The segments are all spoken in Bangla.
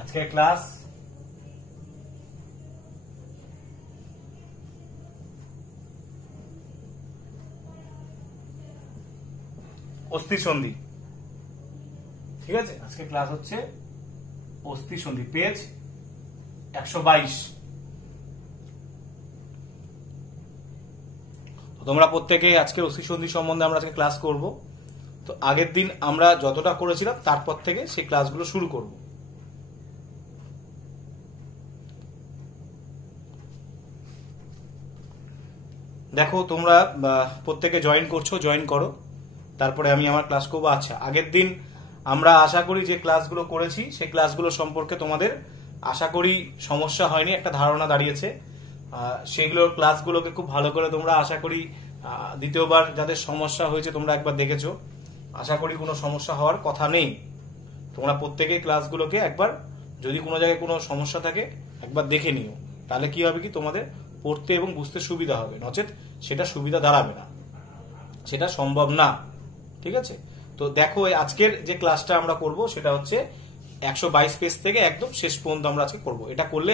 আজকের ক্লাস অস্থি সন্ধি। ঠিক আছে, আজকে ক্লাস হচ্ছে অস্থি সন্ধি, পেজ 122। তোমরা প্রত্যেকে আজকে অস্থি সন্ধি সম্বন্ধে আমরা আজকে ক্লাস করব। তো আগের দিন আমরা যতটা করেছিলাম তারপর থেকে সেই ক্লাসগুলো শুরু করব। দেখো তোমরা প্রত্যেকে জয়েন করছো, জয়েন করো, তারপরে আমি আমার ক্লাস করবো। আচ্ছা, আগের দিন আমরা আশা করি যে ক্লাসগুলো করেছি সেই ক্লাসগুলো সম্পর্কে তোমাদের আশা করি সমস্যা হয়নি, একটা ধারণা দাঁড়িয়েছে। সেগুলোর ক্লাসগুলোকে খুব ভালো করে তোমরা আশা করি দ্বিতীয়বার যাদের সমস্যা হয়েছে তোমরা একবার দেখেছো, আশা করি কোনো সমস্যা হওয়ার কথা নেই। তোমরা প্রত্যেকে ক্লাসগুলোকে একবার, যদি কোনো জায়গায় কোনো সমস্যা থাকে একবার দেখে নিও, তাহলে কি হবে কি তোমাদের পড়তে এবং বুঝতে সুবিধা হবে, নচেত সেটা সুবিধা দাঁড়াবে না, সেটা সম্ভব না। ঠিক আছে, তো দেখো আজকের যে ক্লাসটা আমরা করব সেটা হচ্ছে 122 পেজ থেকে একদম শেষ পর্যন্ত আমরা আজকে করব। এটা করলে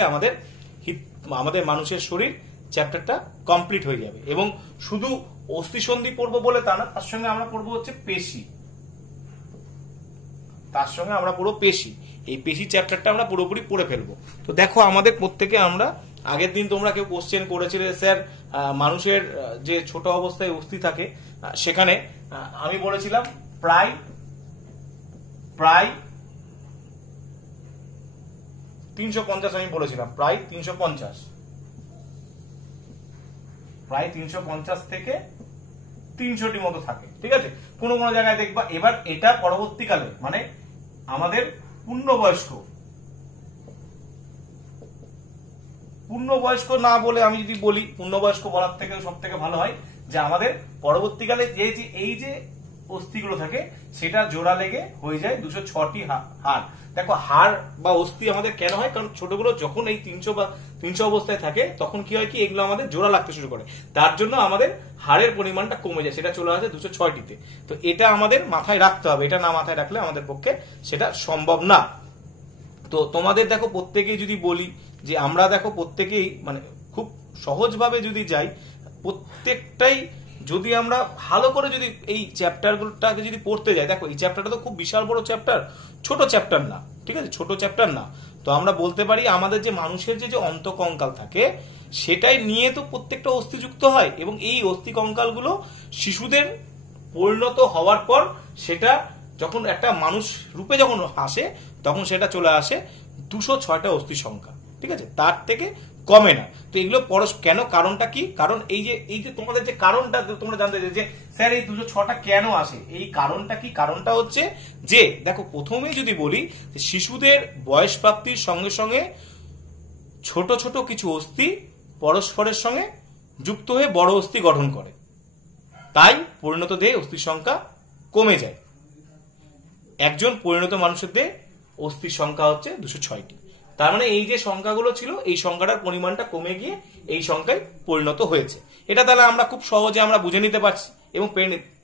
আমাদের মানুষের শরীর চ্যাপ্টারটা কমপ্লিট হয়ে যাবে। এবং শুধু অস্থিসন্ধি পড়বো বলে তা না, তার সঙ্গে আমরা পড়বো হচ্ছে পেশি, তার সঙ্গে আমরা পুরো পেশি, এই পেশি চ্যাপ্টারটা আমরা পুরোপুরি পড়ে ফেলবো। তো দেখো আমাদের প্রত্যেকে আমরা আগের দিন তোমরা কেউ কোশ্চেন করেছিলে স্যার মানুষের যে ছোট অবস্থায় অস্থি থাকে সেখানে আমি বলেছিলাম প্রায় 350, আমি বলেছিলাম প্রায় 350 থেকে 300টি মতো থাকে। ঠিক আছে, কোনো কোনো জায়গায় দেখবা। এবার এটা পরবর্তীকালে মানে আমাদের পূর্ণবয়স্ক না বলে আমি যদি বলি, পূর্ণবয়স্ক বলার থেকে সব থেকে ভালো হয় যে আমাদের পরবর্তীকালে এই যে অস্থিগুলো থাকে সেটা জোড়া লেগে হয়ে যায় 206টি হাড়। দেখো হাড় বা অস্থি আমাদের কেন হয়, কারণ ছোটগুলো যখন এই 300 অবস্থায় থাকে তখন কি হয় কি এগুলো আমাদের জোড়া লাগতে শুরু করে, তার জন্য আমাদের হাড়ের পরিমাণটা কমে যায়, সেটা চলে আসে 206টিতে। তো এটা আমাদের মাথায় রাখতে হবে, এটা না মাথায় রাখলে আমাদের পক্ষে সেটা সম্ভব না। তো তোমাদের দেখো প্রত্যেকেই যদি বলি যে আমরা দেখো প্রত্যেকেই মানে খুব সহজভাবে যদি যাই, প্রত্যেকটাই যদি আমরা ভালো করে যদি এই চ্যাপ্টারগুলোটাকে যদি পড়তে যাই, দেখো এই চ্যাপ্টারটা তো খুব বিশাল বড় চ্যাপ্টার, ছোট চ্যাপ্টার না। ঠিক আছে, ছোট চ্যাপ্টার না। তো আমরা বলতে পারি আমাদের যে মানুষের যে অন্তঃকঙ্কাল থাকে সেটাই নিয়ে তো প্রত্যেকটা অস্থি যুক্ত হয়, এবং এই অস্থি কঙ্কালগুলো শিশুদের পরিণত হওয়ার পর সেটা যখন একটা মানুষ রূপে যখন আসে তখন সেটা চলে আসে 206টা অস্থির সংখ্যা। ঠিক আছে, তার থেকে কমে না। তো এগুলো কেন, কারণটা কি? কারণ এই যে তোমাদের যে কারণটা তোমরা জানতে যে স্যার এই 206টা কেন আসে, এই কারণটা কি? কারণটা হচ্ছে যে দেখো প্রথমেই যদি বলি শিশুদের বয়স প্রাপ্তির সঙ্গে সঙ্গে ছোট ছোট কিছু অস্থি পরস্পরের সঙ্গে যুক্ত হয়ে বড় অস্থি গঠন করে, তাই পরিণত দেহে অস্থির সংখ্যা কমে যায়। একজন পরিণত মানুষের দেহে অস্থির সংখ্যা হচ্ছে 206টি। তার মানে এই যে সংখ্যাগুলো ছিল এই সংখ্যাটার পরিমাণটা কমে গিয়ে এই সংখ্যায় পরিণত হয়েছে। এটা তাহলে আমরা খুব সহজে আমরা বুঝে নিতে পারছি এবং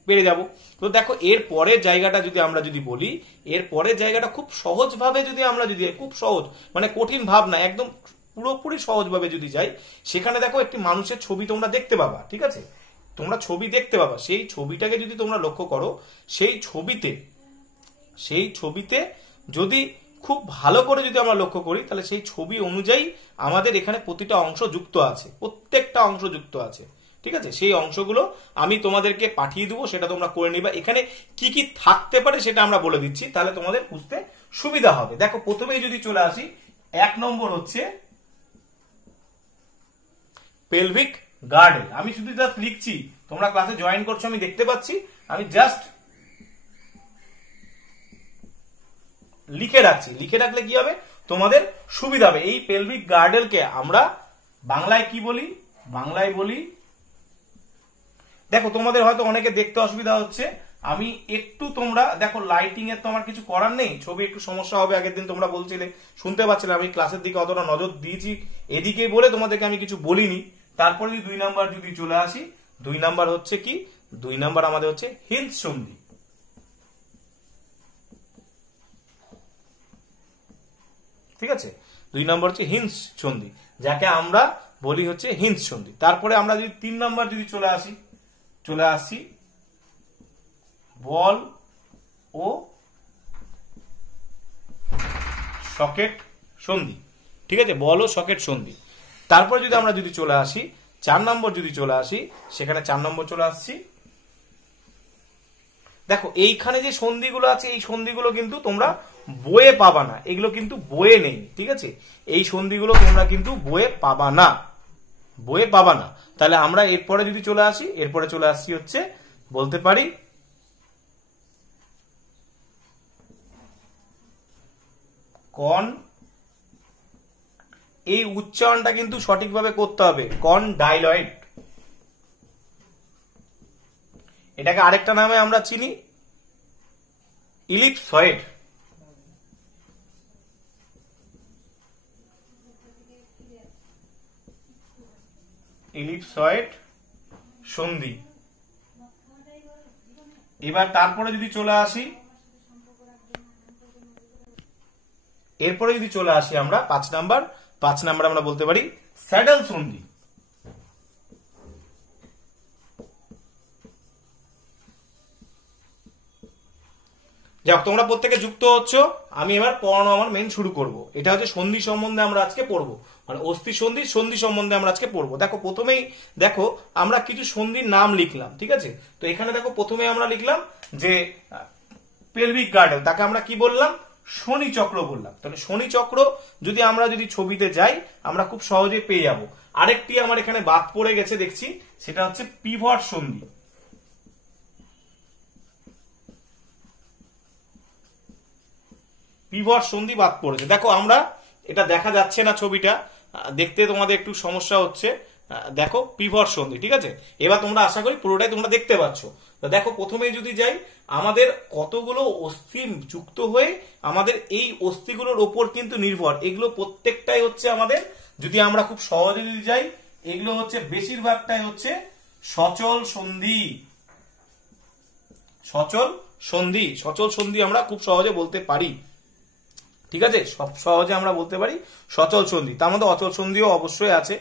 পেরে যাব। তো দেখো এর পরের জায়গাটা যদি আমরা যদি বলি, এর পরের জায়গাটা খুব সহজভাবে যদি আমরা যদি খুব সহজ মানে কঠিন ভাব না, একদম পুরোপুরি সহজভাবে যদি যাই, সেখানে দেখো একটি মানুষের ছবি তোমরা দেখতে পাবা। ঠিক আছে, তোমরা ছবি দেখতে পাবা, সেই ছবিটাকে যদি তোমরা লক্ষ্য করো, সেই ছবিতে যদি খুব ভালো করে যদি আমরা লক্ষ্য করি তাহলে সেই ছবি অনুযায়ী আমাদের এখানে প্রতিটা অংশ যুক্ত আছে, প্রত্যেকটা অংশ যুক্ত আছে। ঠিক আছে, সেই অংশগুলো আমি তোমাদেরকে পাঠিয়ে দেবো, সেটা তোমরা করে নিবা। এখানে কি কি থাকতে পারে সেটা আমরা বলে দিচ্ছি, তাহলে তোমাদের বুঝতে সুবিধা হবে। দেখো প্রথমেই যদি চলে আসি, 1 নম্বর হচ্ছে পেলভিক গার্ডেল। আমি শুধু জাস্ট লিখছি, তোমরা ক্লাসে জয়েন করছো আমি দেখতে পাচ্ছি, আমি জাস্ট লিখে রাখছি। লিখে রাখলে কি হবে তোমাদের সুবিধা হবে। এই পেলভিক গার্ডেলকে আমরা বাংলায় কি বলি? বাংলায় বলি, দেখো তোমাদের হয়তো অনেকে দেখতে অসুবিধা হচ্ছে, আমি একটু তোমরা দেখো লাইটিং এর তো আমার কিছু করার নেই, ছবি একটু সমস্যা হবে। আগের দিন তোমরা বলছিলে, শুনতে পাচ্ছিলে, আমি ক্লাসের দিকে অতটা নজর দিয়েছি এদিকে বলে তোমাদেরকে আমি কিছু বলিনি। তারপরে 2 নাম্বার যদি চলে আসি, 2 নাম্বার হচ্ছে কি? 2 নাম্বার আমাদের হচ্ছে হিন্স সন্ধি। ঠিক আছে, 2 নম্বর হচ্ছে হিন্স সন্ধি, যাকে আমরা বলি হচ্ছে হিন্স সন্ধি। তারপরে আমরা যদি 3 নম্বর যদি চলে আসি বল ও সকেট সন্ধি। ঠিক আছে, বল ও সকেট সন্ধি। তারপর যদি আমরা চলে আসি 4 নম্বর সেখানে 4 নম্বর চলে আসছি। দেখো এইখানে যে সন্ধিগুলো আছে এই সন্ধিগুলো কিন্তু তোমরা বইয়ে পাবা না, এগুলো কিন্তু বইয়ে নেই। ঠিক আছে, এই সন্ধিগুলো তোমরা কিন্তু বইয়ে পাবা না। তাহলে আমরা এরপরে যদি চলে আসি হচ্ছে বলতে পারি কন, এই উচ্চারণটা কিন্তু সঠিকভাবে করতে হবে, কনডাইলয়েড। এটাকে আরেকটা নামে আমরা চিনি ইলিপসয়েড। ইলিপসয়েড সন্ধি। এবার তারপরে যদি চলে আসি আমরা 5 নাম্বার আমরা বলতে পারি স্যাডেল সন্ধি। যাক, তোমরা প্রত্যেকে যুক্ত হচ্ছ, আমি এবার পড়ানো আমার মেন শুরু করব। এটা হচ্ছে সন্ধি সম্বন্ধে আমরা আজকে পড়বো, মানে অস্থি সন্ধি সম্বন্ধে আমরা আজকে পড়বো। দেখো প্রথমেই আমরা কিছু সন্ধির নাম লিখলাম। ঠিক আছে, তো এখানে দেখো প্রথমে আমরা লিখলাম যে পেলভিক গার্ডেল, তাকে আমরা কি বললাম, শনি চক্র বললাম। তাহলে শনি চক্র আমরা যদি ছবিতে যাই আমরা খুব সহজে পেয়ে যাব। আরেকটি আমার এখানে বাদ পড়ে গেছে দেখছি, সেটা হচ্ছে পিভট সন্ধি। পিভট সন্ধি বাদ পড়েছে। দেখো আমরা এটা দেখা যাচ্ছে না, ছবিটা দেখতে তোমাদের একটু সমস্যা হচ্ছে। দেখো পিভট সন্ধি। ঠিক আছে, এবার তোমরা আশা করি পুরোটাই তোমরা দেখতে পাচ্ছ। তো দেখো প্রথমে যদি যাই, আমাদের কতগুলো অস্থি যুক্ত হয়ে আমাদের এই অস্থিগুলোর ওপর কিন্তু নির্ভর, এগুলো প্রত্যেকটাই হচ্ছে আমাদের, যদি আমরা খুব সহজে যদি যাই, এগুলো হচ্ছে বেশিরভাগটাই হচ্ছে সচল সন্ধি। সচল সন্ধি আমরা খুব সহজে বলতে পারি। ঠিক আছে, সব সহজে আমরা বলতে পারি সচল সন্ধি। তার মধ্যে অচল সন্ধিও অবশ্যই আছে,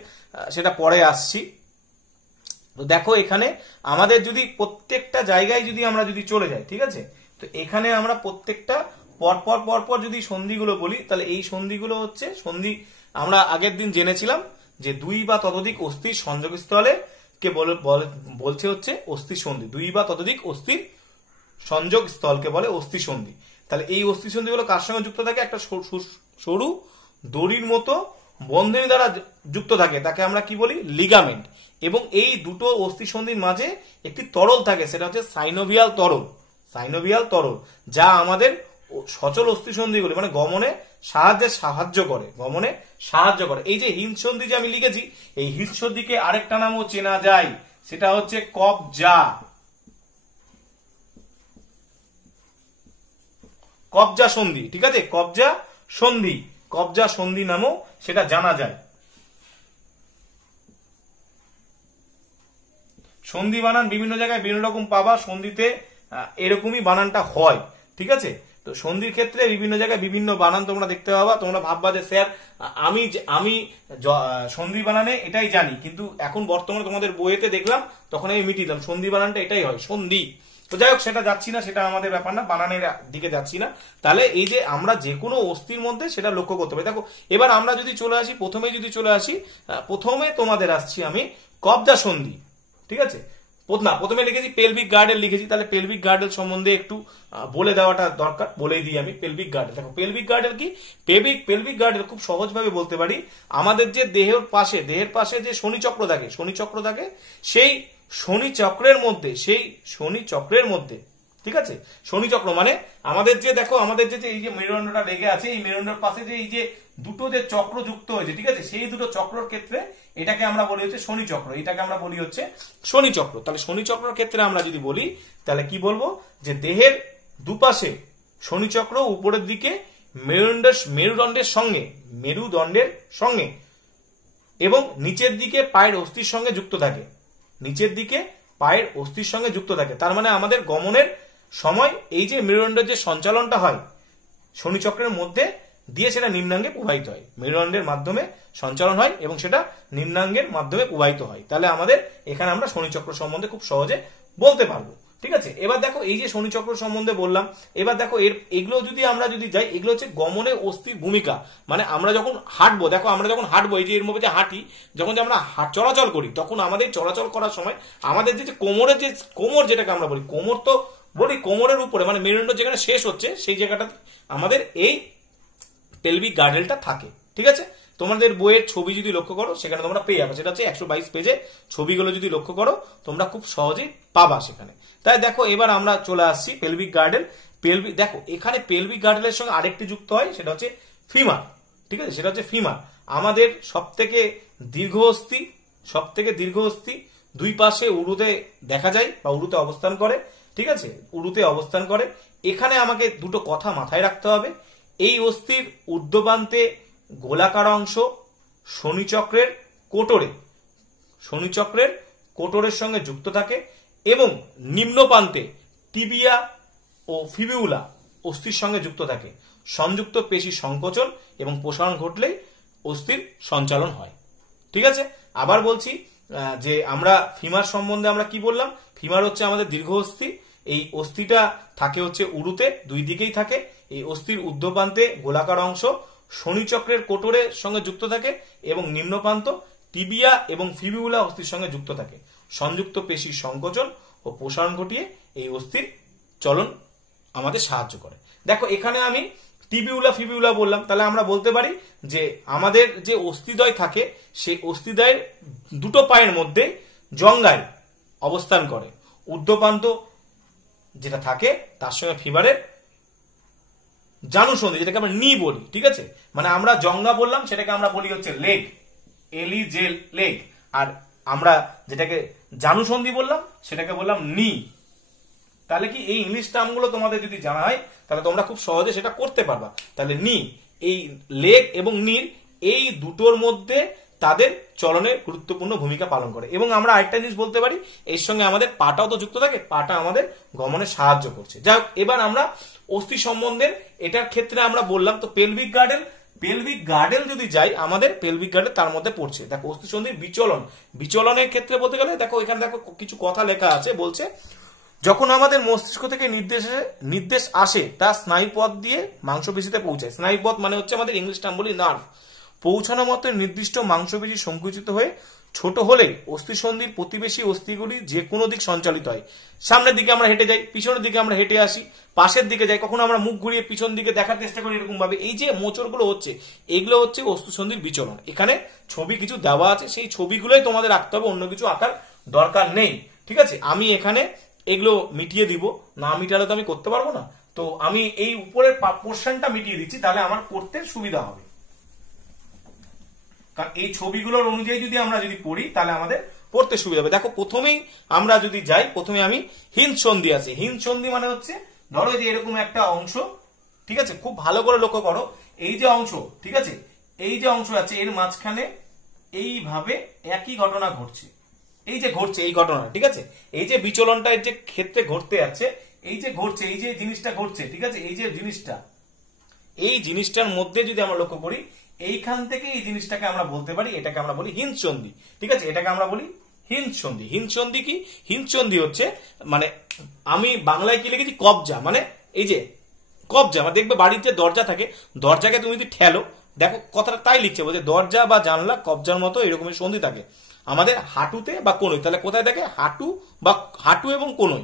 সেটা পরে আসছি। তো দেখো এখানে আমাদের যদি প্রত্যেকটা জায়গায় আমরা চলে যাই, ঠিক আছে, তো এখানে আমরা প্রত্যেকটা পরপর যদি সন্ধিগুলো বলি, তাহলে এই সন্ধিগুলো হচ্ছে সন্ধি আমরা আগের দিন জেনেছিলাম যে 2 বা ততোধিক অস্থির সংযোগস্থলে কে বলছে হচ্ছে অস্থি সন্ধি। 2 বা ততোধিক অস্থির সংযোগ স্থলকে বলে অস্থি সন্ধি। তাহলে এই অস্থি সন্ধিগুলো কার সঙ্গে যুক্ত থাকে, একটা সরু দড়ির মতো বন্ধনী দ্বারা যুক্ত থাকে, তাকে আমরা কি বলি, লিগামেন্ট। এবং এই দুটো অস্থি সন্ধির মাঝে একটি তরল থাকে, সেটা হচ্ছে সাইনোভিয়াল তরল, যা আমাদের সচল অস্থি সন্ধিগুলি মানে গমনে সাহায্য করে। এই যে হিন্স সন্ধি যে আমি লিখেছি, এই হিন্স সন্ধিকে আরেকটা নামও চেনা যায়, সেটা হচ্ছে কবজা সন্ধি। ঠিক আছে, কবজা সন্ধি নামও সেটা জানা যায়। সন্ধি বানান বিভিন্ন জায়গায় বিভিন্ন রকম পাবা, সন্ধিতে এরকমই বানানটা হয়। ঠিক আছে, তো সন্ধির ক্ষেত্রে বিভিন্ন জায়গায় বিভিন্ন বানান তোমরা দেখতে পাবা। তোমরা ভাববা যে স্যার আমি সন্ধি বানানে এটাই জানি, কিন্তু এখন বর্তমানে তোমাদের বইয়েতে দেখলাম, তখন আমি মিটিয়ে দিলাম সন্ধি বানানটা এটাই হয়, সন্ধি। তো যাই হোক, সেটা যাচ্ছি না, সেটা আমাদের ব্যাপার না, বানানের দিকে যাচ্ছি না। তাহলে এই যে আমরা যে কোনো অস্থির মধ্যে সেটা লক্ষ্য করতে হবে। দেখো এবার আমরা যদি চলে আসি প্রথমে তোমাদের আসছি আমি কবজা সন্ধি। ঠিক আছে, প্রথমে লিখেছি পেলভিক গার্ডেল লিখেছি, তাহলে পেলভিক গার্ডেল সম্বন্ধে একটু বলে দেওয়াটা দরকার, বলেই দিই আমি। পেলভিক গার্ডেল, দেখো পেলভিক গার্ডেল কি, পেলভিক গার্ডেল খুব সহজভাবে বলতে পারি, আমাদের যে দেহের পাশে যে শনি চক্র থাকে সেই শনি চক্রের মধ্যে ঠিক আছে, শনি চক্র মানে আমাদের যে দেখো আমাদের যে এই যে মেরুদণ্ডটা লেগে আছে, এই মেরুদণ্ডের পাশে যে এই যে দুটো যে চক্র যুক্ত হয়েছে, ঠিক আছে, সেই দুটো চক্রের ক্ষেত্রে এটাকে আমরা বলি হচ্ছে শনি চক্র, এটাকে আমরা বলি হচ্ছে শনি চক্র। তাহলে শনি চক্রের ক্ষেত্রে আমরা যদি বলি, তাহলে কি বলবো, যে দেহের দুপাশে শনি চক্র উপরের দিকে মেরুদণ্ডের সঙ্গে এবং নিচের দিকে পায়ের অস্থির সঙ্গে যুক্ত থাকে, তার মানে আমাদের গমনের সময় এই যে মেরুদণ্ডের যে সঞ্চালনটা হয় শনি চক্রের মধ্যে, দিয়ে সেটা নিম্নাঙ্গে প্রবাহিত হয়, মেরুদণ্ডের মাধ্যমে সঞ্চালন হয় এবং সেটা নিম্নাঙ্গের মাধ্যমে প্রবাহিত হয়। তাহলে আমাদের এখানে আমরা শনিচক্র সম্বন্ধে খুব সহজে বলতে পারবো। ঠিক আছে, এবার দেখো এই যে শনিচক্র সম্বন্ধে বললাম, এবার দেখো এগুলো যদি আমরা যদি যাই, এগুলো হচ্ছে গমনে অস্থির ভূমিকা। মানে আমরা যখন হাঁটবো, দেখো আমরা যখন হাঁটবো, এই যে এর মধ্যে যে হাঁটি, যখন যে আমরা চলাচল করি, তখন আমাদের চলাচল করার সময় আমাদের যে কোমরের যে কোমর, যেটাকে আমরা বলি কোমর, তো বলি কোমরের উপরে মানে মেরুদণ্ড যেখানে শেষ হচ্ছে সেই জায়গাটাতে আমাদের এই পেলভিক গার্ডেলটা থাকে। ঠিক আছে, তোমাদের বইয়ের ছবি যদি লক্ষ্য করো সেখানে তোমরা পেয়ে যাবে, সেটা হচ্ছে 122 পেজে ছবিগুলো যদি লক্ষ্য করো তোমরা খুব সহজেই পাবা সেখানে। তাই দেখো এবার আমরা চলে আসছি পেলভিক গার্ডেল। দেখো এখানে পেলভিক গার্ডেলের সঙ্গে আরেকটি যুক্ত হয়, সেটা হচ্ছে ফিমার। ঠিক আছে, সেটা হচ্ছে ফিমার, আমাদের সব থেকে দীর্ঘ অস্থি, দুই পাশে উরুতে দেখা যায় বা উরুতে অবস্থান করে। ঠিক আছে, উরুতে অবস্থান করে। এখানে আমাকে দুটো কথা মাথায় রাখতে হবে। এই অস্থির ঊর্ধ্বপ্রান্তে গোলাকার অংশ শনিচক্রের কোটরের সঙ্গে যুক্ত থাকে এবং নিম্ন প্রান্তে টিবিয়া ও ফিবিউলা অস্থির সঙ্গে যুক্ত থাকে। সংযুক্ত পেশি সংকোচন এবং প্রসারণ ঘটলেই অস্থির সঞ্চালন হয়। ঠিক আছে, আবার বলছি যে আমরা ফিমার সম্বন্ধে আমরা কি বললাম। ফিমার হচ্ছে আমাদের দীর্ঘ অস্থি, এই অস্থিটা থাকে হচ্ছে উরুতে, দুই দিকেই থাকে। এই অস্থির ঊর্ধ্বপ্রান্তে গোলাকার অংশ শনিচক্রের কোটরের সঙ্গে যুক্ত থাকে এবং নিম্নপ্রান্ত টিবিয়া এবং ফিবিউলা অস্থির সঙ্গে যুক্ত থাকে। সংযুক্ত পেশির সংকোচন ও প্রসারণ ঘটিয়ে এই অস্থির চলন আমাদের সাহায্য করে। দেখো এখানে আমি ফিবিউলা বললাম, তাহলে আমরা বলতে পারি যে আমাদের যে অস্থিদ্বয় থাকে সেই অস্থিদ্বয়ের দুটো পায়ের মধ্যে জঙ্ঘায় অবস্থান করে। ঊর্ধ্বপ্রান্ত যেটা থাকে তার সঙ্গে ফিমারের জানুসন্ধি, যেটাকে আমরা নি বলি। ঠিক আছে, মানে আমরা জঙ্ঘা বললাম সেটাকে আমরা বলি হচ্ছে লেগ, লেগ, আর আমরা যেটাকে জানুসন্ধি বললাম সেটাকে বললাম নি। তাহলে কি এই ইংলিশ টার্মগুলো তোমাদের যদি জানা হয় তাহলে তোমরা খুব সহজে সেটা করতে পারবা। তাহলে নি, এই লেগ এবং নির এই দুটোর মধ্যে তাদের চলনে গুরুত্বপূর্ণ ভূমিকা পালন করে। এবং আমরা আরেকটা জিনিস বলতে পারি, এর সঙ্গে আমাদের পাটাও তো যুক্ত থাকে, পাটা আমাদের গমনে সাহায্য করছে। যাই হোক, এবার আমরা অস্থি সম্বন্ধে এটার ক্ষেত্রে আমরা বললাম তো পেলভিক গার্ডেল যদি যাই, আমাদের পেলভিক গার্ডেল তার মধ্যে পড়ছে। দেখো অস্থি সন্ধির বিচলনের ক্ষেত্রে বলতে গেলে দেখো এখানে দেখো কিছু কথা লেখা আছে, বলছে যখন আমাদের মস্তিষ্ক থেকে নির্দেশ আসে তা স্নায়ুপথ দিয়ে মাংসপেশিতে পৌঁছায়। স্নায়ুপথ মানে হচ্ছে আমাদের ইংলিশ টার্ম বলি নার্ভ। পৌঁছানো মতো নির্দিষ্ট মাংসপেশি সংকুচিত হয়ে ছোট হলে অস্থিসন্ধির প্রতিবেশী অস্থিগুলি যে কোনো দিক সঞ্চালিত হয়। সামনের দিকে আমরা হেঁটে যাই, পিছনের দিকে আমরা হেঁটে আসি, পাশের দিকে যাই, কখনো আমরা মুখ ঘুরিয়ে পিছন দিকে দেখার চেষ্টা করি, এরকম ভাবে এই যে মোচড়গুলো হচ্ছে এগুলো হচ্ছে অস্থিসন্ধির বিচলন। এখানে ছবি কিছু দেওয়া আছে, সেই ছবিগুলোই তোমাদের রাখতে হবে, অন্য কিছু আঁকার দরকার নেই। ঠিক আছে, আমি এখানে এগুলো মিটিয়ে দিব, না মিটালে তো আমি করতে পারবো না। তো আমি এই উপরের পোর্শনটা মিটিয়ে দিচ্ছি, তাহলে আমার করতে সুবিধা হবে। কারণ এই ছবিগুলোর অনুযায়ী যদি আমরা পড়ি তাহলে আমাদের পড়তে সুবিধা হবে। দেখো প্রথমেই আমরা যদি যাই, প্রথমে আমি হিন্দ সন্ধি আছে। হিন্দ সন্ধি মানে হচ্ছে ধরো যে এরকম একটা অংশ। ঠিক আছে, খুব ভালো করে লক্ষ্য করো, এই যে অংশ, ঠিক আছে, এই যে অংশ আছে এর মাঝখানে এইভাবে একই ঘটনা ঘটছে, এই যে ঘটছে এই ঘটনা। ঠিক আছে, এই যে বিচলনটা যে ক্ষেত্রে ঘটতে যাচ্ছে, এই যে ঘটছে, এই যে জিনিসটা ঘটছে, ঠিক আছে, এই যে জিনিসটা, এই জিনিসটার মধ্যে যদি আমরা লক্ষ্য করি, এইখান থেকে এই জিনিসটাকে আমরা বলতে পারি, এটাকে আমরা বলি হিন্দ সন্ধি। ঠিক আছে, এটাকে আমরা বলি হিন্দ সন্ধি। হিন্দ সন্ধি কি? হিন্দ সন্ধি হচ্ছে মানে আমি বাংলায় কি লিখেছি, কবজা। মানে এই যে কবজা, মানে দেখবে বাড়িতে দরজা থাকে, দরজাকে তুমি যদি ঠেলো, দেখো কথাটা তাই লিখছে, বলছে দরজা বা জানলা কবজার মতো এরকমের সন্ধি থাকে আমাদের হাঁটুতে বা কোনোই। তাহলে কোথায় থাকে? হাঁটু এবং কোনোই।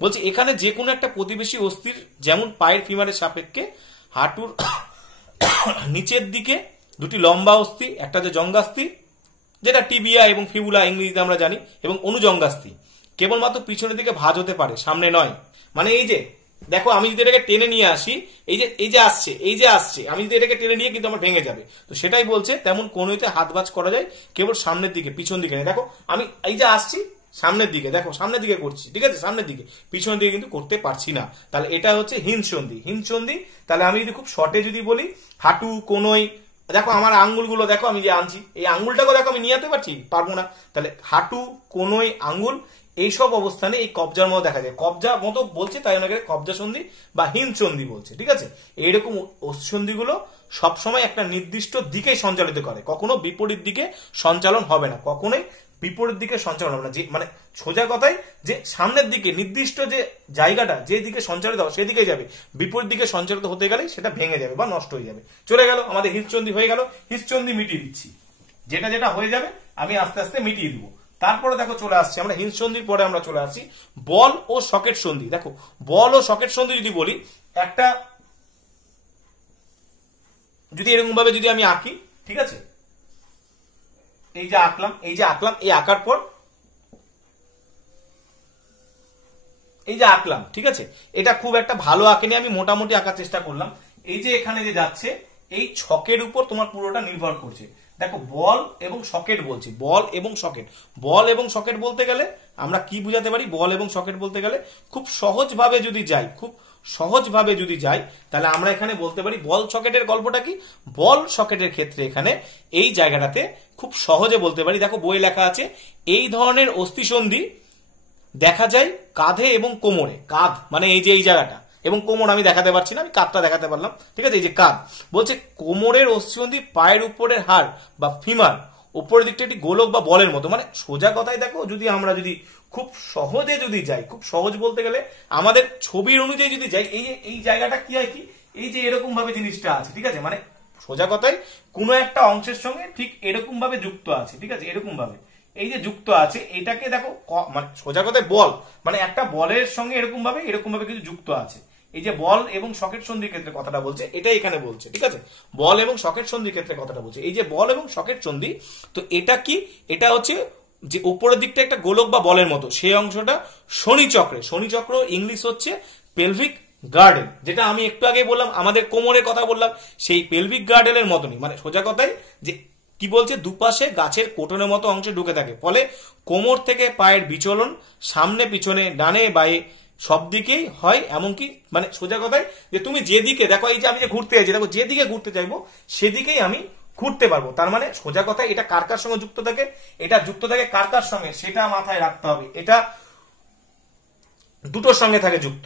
বলছে এখানে যে কোনো একটা প্রতিবেশী অস্থির, যেমন পায়ের ফিমারের সাপেক্ষে হাঁটুর নিচের দিকে দুটি লম্বা অস্থি, একটা যে জঙ্ঘাস্থি যেটা টিবিয়া এবং ফিবুলা ইংরেজিতে আমরা জানি, এবং অনুজঙ্ঘাস্থি কেবলমাত্র পিছনের দিকে ভাঁজ হতে পারে, সামনে নয়। মানে এই যে দেখো, আমি যদি এটাকে টেনে নিয়ে আসি, এই যে আসছে, আমি যদি এটাকে টেনে নিয়ে কিন্তু আমার ভেঙে যাবে। তো সেটাই বলছে, তেমন কোনোতে হাত ভাঁজ করা যায় কেবল সামনের দিকে, পিছন দিকে নেই। দেখো আমি এই যে আসছি সামনের দিকে, দেখো সামনের দিকে করছি, ঠিক আছে, সামনের দিকে, পিছনের দিকে কিন্তু করতে পারছি না। তাহলে এটা হচ্ছে হিন্দ সন্ধি। হিন্দ সন্ধি তাহলে আমি যদি খুব শর্টে যদি বলি, হাঁটু কোনোই, দেখো আমার আঙ্গুলগুলো দেখো, আমি যে আনছি এই আঙ্গুলটাকে দেখো আমি নিয়ে যেতে পারছি, পারবো না। তাহলে হাঁটু কোনোই আঙ্গুল এইসব অবস্থানে এই কবজার মতো দেখা যায়, কবজা মতো বলছে, তাই ওনাকে কবজা সন্ধি বা হিন্দ সন্ধি বলছে। ঠিক আছে, এইরকম অস্থিসন্ধিগুলো সবসময় একটা নির্দিষ্ট দিকে সঞ্চালিত করে, কখনো বিপরীত দিকে সঞ্চালন হবে না, কখনোই বিপরীত দিকে সঞ্চালন হবে না। যে মানে সোজা কথায় যে সামনের দিকে নির্দিষ্ট যে জায়গাটা যে দিকে সঞ্চালিত হবে সেদিকেই যাবে, বিপরীত দিকে সঞ্চালিত হতে গেলে সেটা ভেঙে যাবে বা নষ্ট হয়ে যাবে। চলে গেল আমাদের হিঁসচন্দি হয়ে গেল, হিঁসচন্দি মিটিয়ে দিচ্ছি, যেটা যেটা হয়ে যাবে আমি আস্তে আস্তে মিটিয়ে দিব। তারপরে দেখো চলে আসছি আমরা হিঁসচন্দির পরে আমরা চলে আসছি বল ও সকেট সন্ধি। দেখো বল ও সকেট সন্ধি যদি বলি, একটা যদি এরকম ভাবে যদি আমি আঁকি, ঠিক আছে, এই যে আঁকলাম, এই আঁকার পর এই যে আঁকলাম, ঠিক আছে, এটা খুব একটা ভালো আঁকেনি, আমি মোটামুটি আঁকার চেষ্টা করলাম। এই যে এখানে যে যাচ্ছে এই ছকের উপর তোমার পুরোটা নির্ভর করছে। দেখো বল এবং সকেট বলছি, বল এবং সকেট। বল এবং সকেট বলতে গেলে আমরা কি বুঝাতে পারি? বল এবং সকেট বলতে গেলে খুব সহজভাবে যদি যাই, খুব সহজভাবে যদি যাই, তাহলে আমরা এখানে বলতে পারি বল সকেটের গল্পটা কি। বল সকেটের ক্ষেত্রে এখানে এই জায়গাটাতে খুব সহজে বলতে পারি, দেখো বই লেখা আছে এই ধরনের অস্থিসন্ধি দেখা যায় কাঁধে এবং কোমরে। কাঁধ মানে এই যে এই জায়গাটা, এবং কোমর আমি দেখাতে পারছি না, আমি কাঁধটা দেখাতে পারলাম, ঠিক আছে। এই যে কাঁধ বলছে কোমরের অস্থিসন্ধি পায়ের উপরের হাড় বা ফিমার উপরের দিকটা একটি গোলক বা বলের মতো। মানে সোজা কথায় দেখো, যদি আমরা যদি খুব সহজে যদি যাই, খুব সহজ বলতে গেলে আমাদের ছবির অনুযায়ী যদি যাই, এই যে এই জায়গাটা কি হয় কি, এই যে এরকম ভাবে জিনিসটা আছে, ঠিক আছে, মানে সোজা কথায় কোনো একটা অংশের সঙ্গে ঠিক এরকম ভাবে যুক্ত আছে, ঠিক আছে, এরকম ভাবে এই যে যুক্ত আছে, এটাকে দেখো মানে সোজা কথায় বল মানে একটা বলের সঙ্গে এরকম ভাবে কিছু যুক্ত আছে। এই যে বল এবং সকেট সন্ধির ক্ষেত্রে কথাটা বলছে, এটা এখানে বলছে, ঠিক আছে, বল এবং সকেট সন্ধির ক্ষেত্রে কথাটা বলছে। এই যে বল এবং সকেট সন্ধি, তো এটা কি, এটা হচ্ছে যে উপরের দিকটা একটা গোলক বা বলের মতো, সেই অংশটা শনি চক্রে, শনি চক্র ইংলিশ হচ্ছে পেলভিক গার্ডেন, যেটা আমি একটু আগে বললাম, আমাদের কোমরের কথা বললাম, সেই পেলভিক গার্ডেনের মতনই। মানে সোজা কথায় যে কি বলছে, দুপাশে গাছের কোটনের মতো অংশে ঢুকে থাকে, ফলে কোমর থেকে পায়ের বিচলন সামনে পিছনে ডানে বায়ে সব দিকেই হয়। এমনকি মানে সোজা কথায় যে তুমি যেদিকে দেখো, এই যে আমি যে ঘুরতে চাইছি, দেখো যেদিকে ঘুরতে চাইবো সেদিকেই আমি ঘুরতে পারবো। তার মানে সোজা কথায় এটা কার কার সঙ্গে যুক্ত থাকে, এটা যুক্ত থাকে কার কার সঙ্গে, সেটা মাথায় রাখতে হবে। এটা দুটোর সঙ্গে থাকে যুক্ত।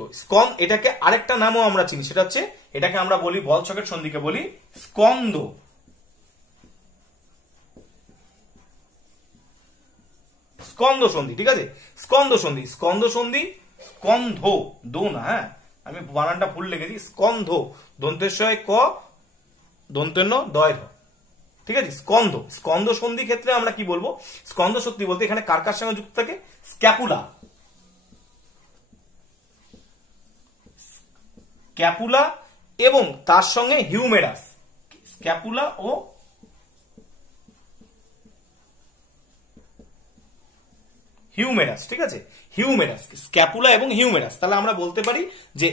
এটাকে আরেকটা নামও আমরা চিনি, সেটা হচ্ছে এটাকে আমরা বলি বল সকেট সন্ধিকে বলি স্কন্দ। স্কন্দ সন্ধি, ঠিক আছে, স্কন্দ সন্ধি, স্কন্দ সন্ধি, স্কন্ধ দো না, হ্যাঁ আমি বানানটা ভুল লিখেছি, স্কন্ধ দন্তেশ্বয় ক দন্তেন্ন দয় ধ, ঠিক আছে, স্কন্ধ। স্কন্দ সন্ধি ক্ষেত্রে আমরা কি বলবো, স্কন্দ সন্ধি বলতে এখানে কার কার সঙ্গে যুক্ত থাকে, স্ক্যাপুলা, স্ক্যাপুলা এবং তার সঙ্গে হিউমেরাস, স্ক্যাপুলা ও হিউমেরাস, ঠিক আছে, হিউমেরাস, স্ক্যাপুলা এবং হিউমেরাস। তাহলে আমরা বলতে পারি যে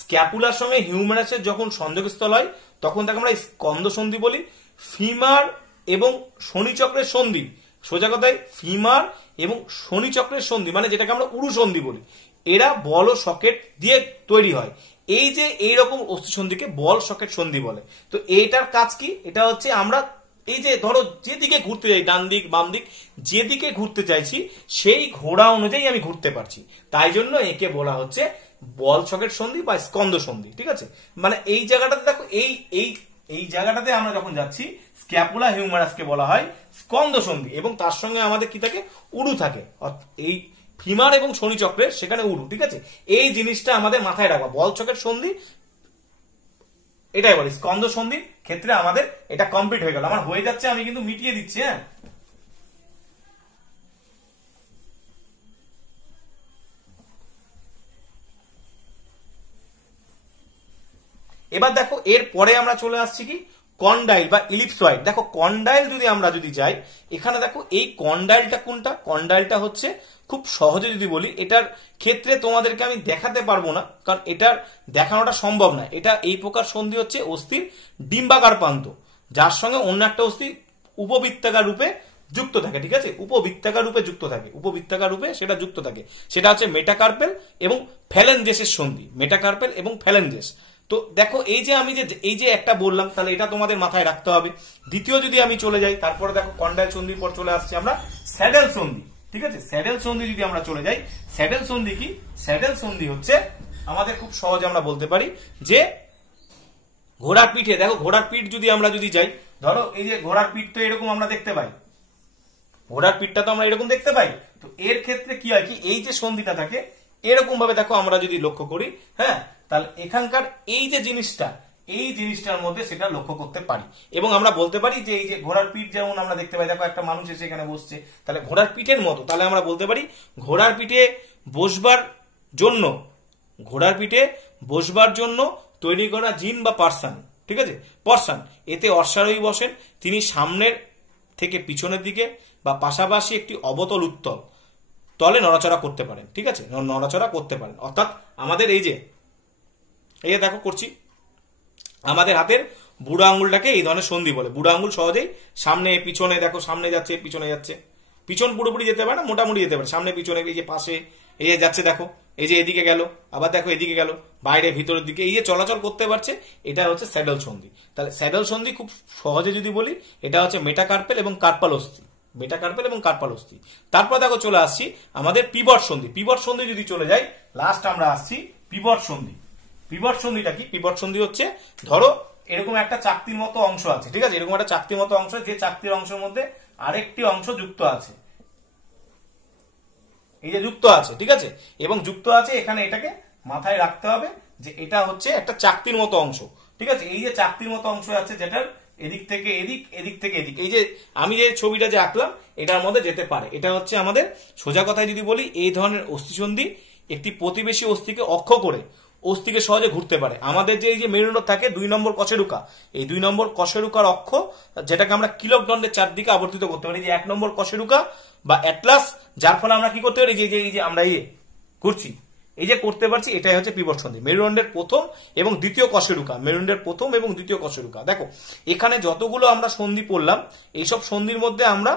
স্ক্যাপুলার সঙ্গে হিউমেরাসের যখন সংযোগস্থল হয় তখন তাকে আমরা স্কন্দ সন্ধি বলি। ফিমার এবং শনিচক্রের সন্ধি, সোজা কথায় ফিমার এবং শনিচক্রের সন্ধি মানে যেটাকে আমরা উরু সন্ধি বলি, এরা বল ও সকেট দিয়ে তৈরি হয়। এই যে এইরকম অস্থিসন্ধিকে বল সকেট সন্ধি বলে। তো এইটার কাজ কি, এটা হচ্ছে আমরা এই যে ধরো যেদিকে ঘুরতে যাই, ডান দিক বাম দিক যেদিকে ঘুরতে চাইছি সেই ঘোড়া অনুযায়ী আমি ঘুরতে পারছি, তাই জন্য একে বলা হচ্ছে বল সকেট সন্ধি বা স্কন্দ সন্ধি, ঠিক আছে। মানে এই জায়গাটাতে দেখো, এই এই এই জায়গাটাতে আমরা যখন যাচ্ছি স্ক্যাপুলা হিউমেরাসকে বলা হয় স্কন্দ সন্ধি, এবং তার সঙ্গে আমাদের কি থাকে, উরু থাকে, এই ফিমার এবং শনি চক্রের সেখানে উরু, ঠিক আছে। এই জিনিসটা আমাদের মাথায় রাখবা, বল সকেট সন্ধি এটাই বলি, স্কন্দ সন্ধির ক্ষেত্রে আমাদের এটা কমপ্লিট হয়ে গেল। আমার হয়ে যাচ্ছে, আমি কিন্তু মিটিয়ে দিচ্ছি, হ্যাঁ। এবার দেখো এর পরে আমরা চলে আসছি কি, কন্ডাইল বা ইলিপসয়েড। দেখো কন্ডাইল যদি আমরা যদি যাই, এখানে দেখো এই কন্ডাইলটা কোনটা, কন্ডাইলটা হচ্ছে খুব সহজে যদি বলি, এটার ক্ষেত্রে তোমাদেরকে আমি দেখাতে পারবো না, কারণ এটার দেখানোটা সম্ভব না। এটা এই প্রকার সন্ধি হচ্ছে অস্থির ডিম্বাকার প্রান্ত, যার সঙ্গে অন্য একটা অস্থি উপবৃত্তাকার রূপে যুক্ত থাকে, ঠিক আছে, উপবৃত্তাকার রূপে যুক্ত থাকে, উপবৃত্তাকার রূপে সেটা যুক্ত থাকে, সেটা হচ্ছে মেটাকার্পেল এবং ফ্যালেঞ্জেসের সন্ধি, মেটাকার্পেল এবং ফ্যালেঞ্জেস। তো দেখো এই যে আমি যে এই যে একটা বললাম, তাহলে এটা তোমাদের মাথায় রাখতে হবে। দ্বিতীয় যদি আমি চলে যাই, তারপরে দেখো কন্ডাইল সন্ধির পর চলে আসছি আমরা স্যাডেল সন্ধি, ঠিক আছে। স্যাডেল সন্ধি যদি আমরা চলে যাই, স্যাডেল সন্ধি কি, স্যাডেল সন্ধি হচ্ছে আমাদের খুব সহজে আমরা বলতে পারি যে ঘোড়ার পিঠে দেখো, ঘোড়ার পিঠ যদি আমরা যদি যাই, ধরো এই যে ঘোড়ার পিঠ তো এরকম আমরা দেখতে পাই, ঘোড়ার পিঠটা তো আমরা এরকম দেখতে পাই। তো এর ক্ষেত্রে কি হয় কি, এই যে সন্ধিটা থাকে এরকম ভাবে দেখো আমরা যদি লক্ষ্য করি, হ্যাঁ, তাহলে এখানকার এই যে জিনিসটা, এই জিনিসটার মধ্যে সেটা লক্ষ্য করতে পারি। এবং আমরা বলতে পারি যে এই যে ঘোড়ার পিঠ যেমন আমরা দেখতে পাই, দেখো একটা মানুষ এসে এখানে বসছে, তাহলে ঘোড়ার পিঠের মতো, তাহলে আমরা বলতে পারি ঘোড়ার পিঠে বসবার জন্য, ঘোড়ার পিঠে বসবার জন্য তৈরি করা জিন বা পার্সন, ঠিক আছে, পার্সন, এতে অশ্বারোহী বসেন, তিনি সামনের থেকে পিছনের দিকে বা পাশাপাশি একটি অবতল উত্তল তলে নড়াচড়া করতে পারেন, ঠিক আছে, নড়াচড়া করতে পারেন। অর্থাৎ আমাদের এই যে দেখো করছি, আমাদের হাতের বুড়ো আঙ্গুলটাকে এই ধরনের সন্ধি বলে। বুড়ো আঙ্গুল সহজেই সামনে পিছনে, দেখো সামনে যাচ্ছে পিছনে যাচ্ছে, পিছন পুরোপুরি যেতে পারে না, মোটামুটি যেতে পারে, সামনে পিছনে, এই যে পাশে এই যে যাচ্ছে, দেখো এই যে এদিকে গেল, আবার দেখো এদিকে গেল, বাইরে ভিতরের দিকে এই যে চলাচল করতে পারছে, এটা হচ্ছে স্যাডল সন্ধি। তাহলে স্যাডল সন্ধি খুব সহজে যদি বলি, এটা হচ্ছে মেটাকার্পেল এবং কার্পাল অস্থি, মেটাকার্পেল এবং কার্পাল অস্থি। তারপর দেখো চলে আসছি আমাদের পিভট সন্ধি। পিভট সন্ধি যদি চলে যাই, লাস্ট আমরা আসছি পিভট সন্ধি। পিভট সন্ধিটা কি? পিভট সন্ধি হচ্ছে, ধরো এরকম একটা চাকতির মতো অংশ আছে, ঠিক আছে, এরকম একটা চাকতির মতো অংশ, যে চাকতির অংশের মধ্যে আরেকটি অংশ যুক্ত আছে, এই যে যুক্ত আছে, ঠিক আছে, এবং যুক্ত আছে এখানে, এটাকে মাথায় রাখতে হবে যে এটা হচ্ছে একটা চাকতির মতো অংশ, ঠিক আছে। এই যে চাকতির মতো অংশ আছে, যেটার এদিক থেকে এদিক, এদিক থেকে এদিক, এই যে আমি যে ছবিটা যে আঁকলাম এটার মধ্যে যেতে পারে, এটা হচ্ছে আমাদের সোজা কথায় যদি বলি, এই ধরনের অস্থিসন্ধি একটি প্রতিবেশী অস্থিকে অক্ষ করে অস্থিকে সহজে ঘুরতে পারে। আমাদের যে এই যে মেরুদণ্ড থাকে 2 নম্বর কশেরুকা, এই 2 নম্বর কশেরুকার অক্ষ, যেটাকে আমরা কিলক দণ্ডের চারদিকে আবর্তিত করতে পারি, যে 1 নম্বর কশেরুকা বা অ্যাটলাস, যার ফলে আমরা কি করতে পারি, যে এই যে আমরা ঘুরছি, এই যে করতে পারছি, এটাই হচ্ছে পিভট সন্ধি। মেরুদণ্ডের প্রথম এবং দ্বিতীয় কশেরুকা, মেরুদণ্ডের প্রথম এবং দ্বিতীয় কশেরুকা। দেখো এখানে যতগুলো আমরা সন্ধি পড়লাম, এইসব সন্ধির মধ্যে আমরা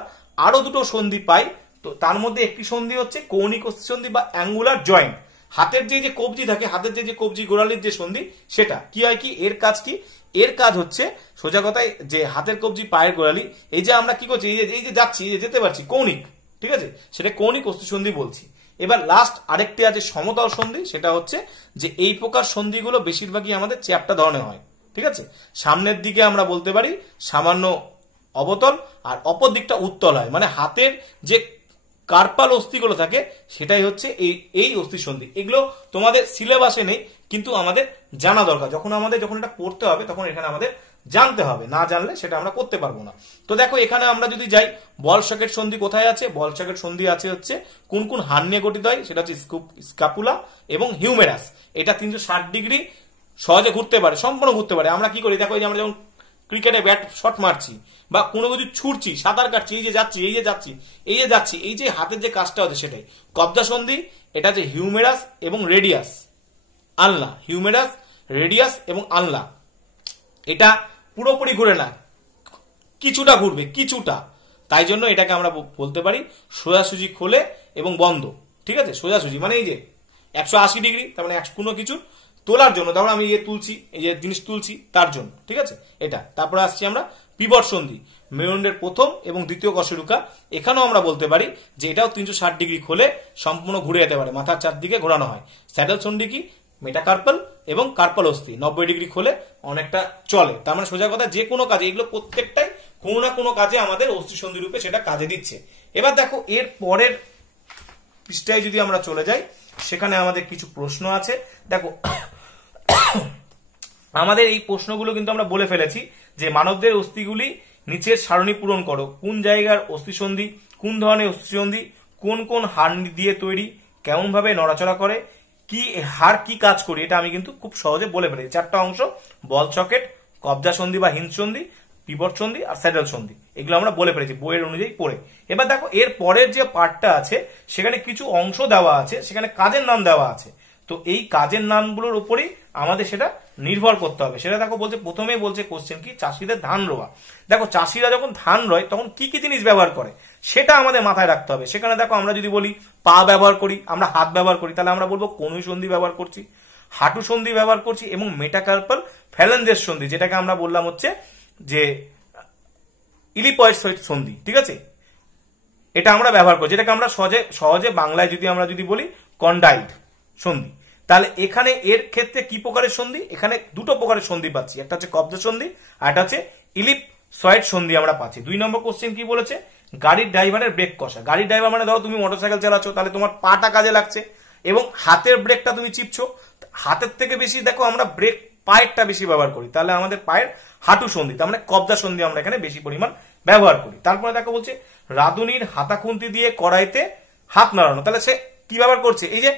আরো দুটো সন্ধি পাই। তো তার মধ্যে একটি সন্ধি হচ্ছে কৌণিক অস্থিসন্ধি বা অ্যাঙ্গুলার জয়েন্ট। হাতের যে কবজি থাকে, হাতের যে কবজি গোড়ালির যে সন্ধি, সেটা কি হয় কি, এর কাজ কি, এর কাজ হচ্ছে সোজা কথায় যে হাতের কবজি পায়ের গোড়ালি, এই যে আমরা কি করছি, এই যে যাচ্ছি, এই যে যেতে পারছি, কৌণিক, ঠিক আছে, সেটা কৌণিক অস্থিসন্ধি বলছি। এবার লাস্ট আরেকটি আছে সমতল সন্ধি, সেটা হচ্ছে যে এই প্রকার সন্ধিগুলো বেশিরভাগই আমাদের চ্যাপ্টা ধরনের হয়, ঠিক আছে। সামনের দিকে আমরা বলতে পারি সামান্য অবতল, আর অপর দিকটা উত্তল হয়, মানে হাতের যে কার্পাল অস্থিগুলো থাকে সেটাই হচ্ছে এই অস্থি সন্ধি। এগুলো তোমাদের সিলেবাসে নেই, কিন্তু আমাদের জানা দরকার, যখন এটা পড়তে হবে তখন এখানে আমাদের জানতে হবে, না জানলে সেটা আমরা করতে পারবো না। তো দেখো এখানে আমরা যদি যাই, বল সকেট সন্ধি কোথায় আছে, বল সকেট সন্ধি আছে হচ্ছে কোন কোন হাড় নিয়ে গঠিত হয়, সেটা হচ্ছে স্ক্যাপুলা এবং হিউমেরাস। এটা 360 ডিগ্রি সহজে ঘুরতে পারে, সম্পূর্ণ ঘুরতে পারে। আমরা কি করি, দেখো এই যে আমরা যখন ক্রিকেটে ব্যাট শট মারছি বা কোনো কিছু ছুটছি, সাঁতার কাটছি, এই যে যাচ্ছি, এই যে যাচ্ছি, এই যে যাচ্ছি, এই যে হাতের যে কাজটা হচ্ছে সেটাই কবজা সন্ধি। এটা যে হিউমেরাস এবং রেডিয়াস আলনা, হিউমেরাস, রেডিয়াস এবং আলনা, এটা পুরোপুরি ঘুরে না, কিছুটা ঘুরবে, কিছুটা, তাই জন্য এটাকে আমরা বলতে পারি সোজাসুজি খোলে এবং বন্ধ, ঠিক আছে। সোজাসুজি মানে এই যে 180 ডিগ্রি, তার মানে কোনো কিছু তোলার জন্য, ধরো আমি তুলছি, এই যে জিনিস তুলছি তার জন্য, ঠিক আছে, এটা। তারপরে আসছি আমরা পিভট সন্ধি, মেরুদণ্ডের প্রথম এবং দ্বিতীয় কশেরুকা। এখানেও আমরা বলতে পারি যে এটাও 360 ডিগ্রি খোলে সম্পূর্ণ ঘুরে যেতে পারে, মাথার চারদিকে ঘোরানো হয়। স্যাডল সন্ধি কি, মেটাকার্পাল এবং কার্পাল অস্থি 90 ডিগ্রি খোলে অনেকটা চলে, তার মানে সোজা কথা যে কোনো কাজে, এগুলো প্রত্যেকটাই কোনো না কোনো কাজে আমাদের অস্থি সন্ধি রূপে সেটা কাজে দিচ্ছে। এবার দেখো এর পরের পৃষ্ঠায় যদি আমরা চলে যাই, সেখানে আমাদের কিছু প্রশ্ন আছে। দেখো আমাদের এই প্রশ্নগুলো কিন্তু আমরা বলে ফেলেছি যে মানবদের অস্থিগুলি নিচের সারণী পূরণ করো, কোন জায়গার অস্থিসন্ধি, কোন ধরনের অস্থিসন্ধি, কোন কোন হাড় দিয়ে তৈরি, কেমন ভাবে নড়াচড়া করে, কি হাড় কি কাজ করি, এটা আমি কিন্তু খুব সহজে বলে ফেলেছি। 4টা অংশ, বল সকেট, কবজা সন্ধি বা হিন্দ সন্ধি, পিভট সন্ধি আর স্যাডল সন্ধি, এগুলো আমরা বলে ফেলেছি বইয়ের অনুযায়ী পড়ে। এবার দেখো এর পরের যে পার্টটা আছে, সেখানে কিছু অংশ দেওয়া আছে, সেখানে কাজের নাম দেওয়া আছে। তো এই কাজের নামগুলোর উপরেই আমাদের সেটা নির্ভর করতে হবে। সেটা দেখো বলছে, প্রথমেই বলছে কোশ্চেন কি, চাষিদের ধান রোয়া। দেখো চাষিরা যখন ধান রয় তখন কি কি জিনিস ব্যবহার করে সেটা আমাদের মাথায় রাখতে হবে। সেখানে দেখো আমরা যদি বলি পা ব্যবহার করি, আমরা হাত ব্যবহার করি, তাহলে আমরা বলবো কনুই সন্ধি ব্যবহার করছি, হাঁটু সন্ধি ব্যবহার করছি এবং মেটাকার্পাল ফ্যালেঞ্জেস সন্ধি, যেটাকে আমরা বললাম হচ্ছে যে ইলিপয়েড সন্ধি, ঠিক আছে, এটা আমরা ব্যবহার করি, যেটাকে আমরা সহজে বাংলায় যদি আমরা বলি কন্ডাইট সন্ধি। তাহলে এখানে এর ক্ষেত্রে কি প্রকারের সন্ধি, এখানে দুটো প্রকারের সন্ধি পাচ্ছি, একটা হচ্ছে কব্জা সন্ধি আর একটা হচ্ছে ইলিপসয়েড সন্ধি আমরা পাচ্ছি। 2 নম্বর কোশ্চেন কি বলেছে, গাড়ির ড্রাইভারের ব্রেক কষা। গাড়ির ড্রাইভার মানে ধরো তুমি মোটরসাইকেল চালাচ্ছ, তাহলে তোমার পাটা কাজে লাগছে এবং হাতের ব্রেকটা তুমি চিপছো, হাতের থেকে বেশি দেখো আমরা ব্রেক পায়েরটা বেশি ব্যবহার করি, তাহলে আমাদের পায়ের হাঁটু সন্ধি, তার মানে কব্জা সন্ধি আমরা এখানে বেশি পরিমাণ ব্যবহার করি। তারপরে দেখো বলছে রাঁধুনির হাতা খুন্তি দিয়ে কড়াইতে হাত নাড়ানো, তাহলে সে কি ব্যবহার করছে, এই যে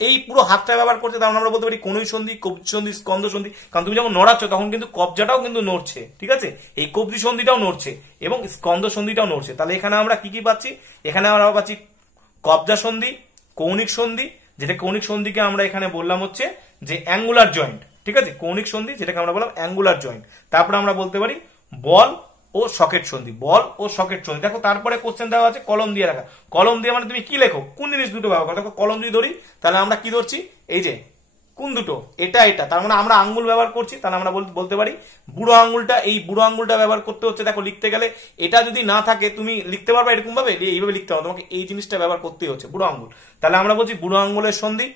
এই পুরো হাতটা ব্যবহার করছে, তার আমরা বলতে পারি কনুই সন্ধি, কবজি সন্ধি, স্কন্দ সন্ধি। কারণ তুমি যখন নড়াচ্ছ তখন কিন্তু কবজাটাও কিন্তু নড়ছে, ঠিক আছে, এই কবজি সন্ধিটাও নড়ছে এবং স্কন্দ সন্ধিটাও নড়ছে। তাহলে এখানে আমরা কি কি পাচ্ছি, এখানে আমরা পাচ্ছি কবজা সন্ধি, কৌণিক সন্ধি, যেটা কৌণিক সন্ধিকে আমরা এখানে বললাম হচ্ছে যে অ্যাঙ্গুলার জয়েন্ট, ঠিক আছে, কৌণিক সন্ধি যেটাকে আমরা বললাম অ্যাঙ্গুলার জয়েন্ট। তারপরে আমরা বলতে পারি বল ও সকেট সন্ধি, বল ও সকেট সন্ধি। দেখো তারপরে কোশ্চেন দেওয়া আছে কলম দিয়ে রাখা, কলম দিয়ে মানে তুমি কি লেখো, কোন জিনিস দুটো ব্যবহার করো, দেখো কলম যদি ধরি তাহলে আমরা কি ধরছি, এই যে কোন দুটো, এটা এটা, তার মানে আমরা আঙ্গুল ব্যবহার করছি, তাহলে আমরা বলতে পারি বুড়ো আঙ্গুলটা, এই বুড়ো আঙ্গুলটা ব্যবহার করতে হচ্ছে। দেখো লিখতে গেলে এটা যদি না থাকে তুমি লিখতে পারবে এরকম ভাবে, এইভাবে লিখতে হবে, তোমাকে এই জিনিসটা ব্যবহার করতেই হচ্ছে, বুড়ো আঙ্গুল। তাহলে আমরা বলছি বুড়ো আঙ্গুলের সন্ধি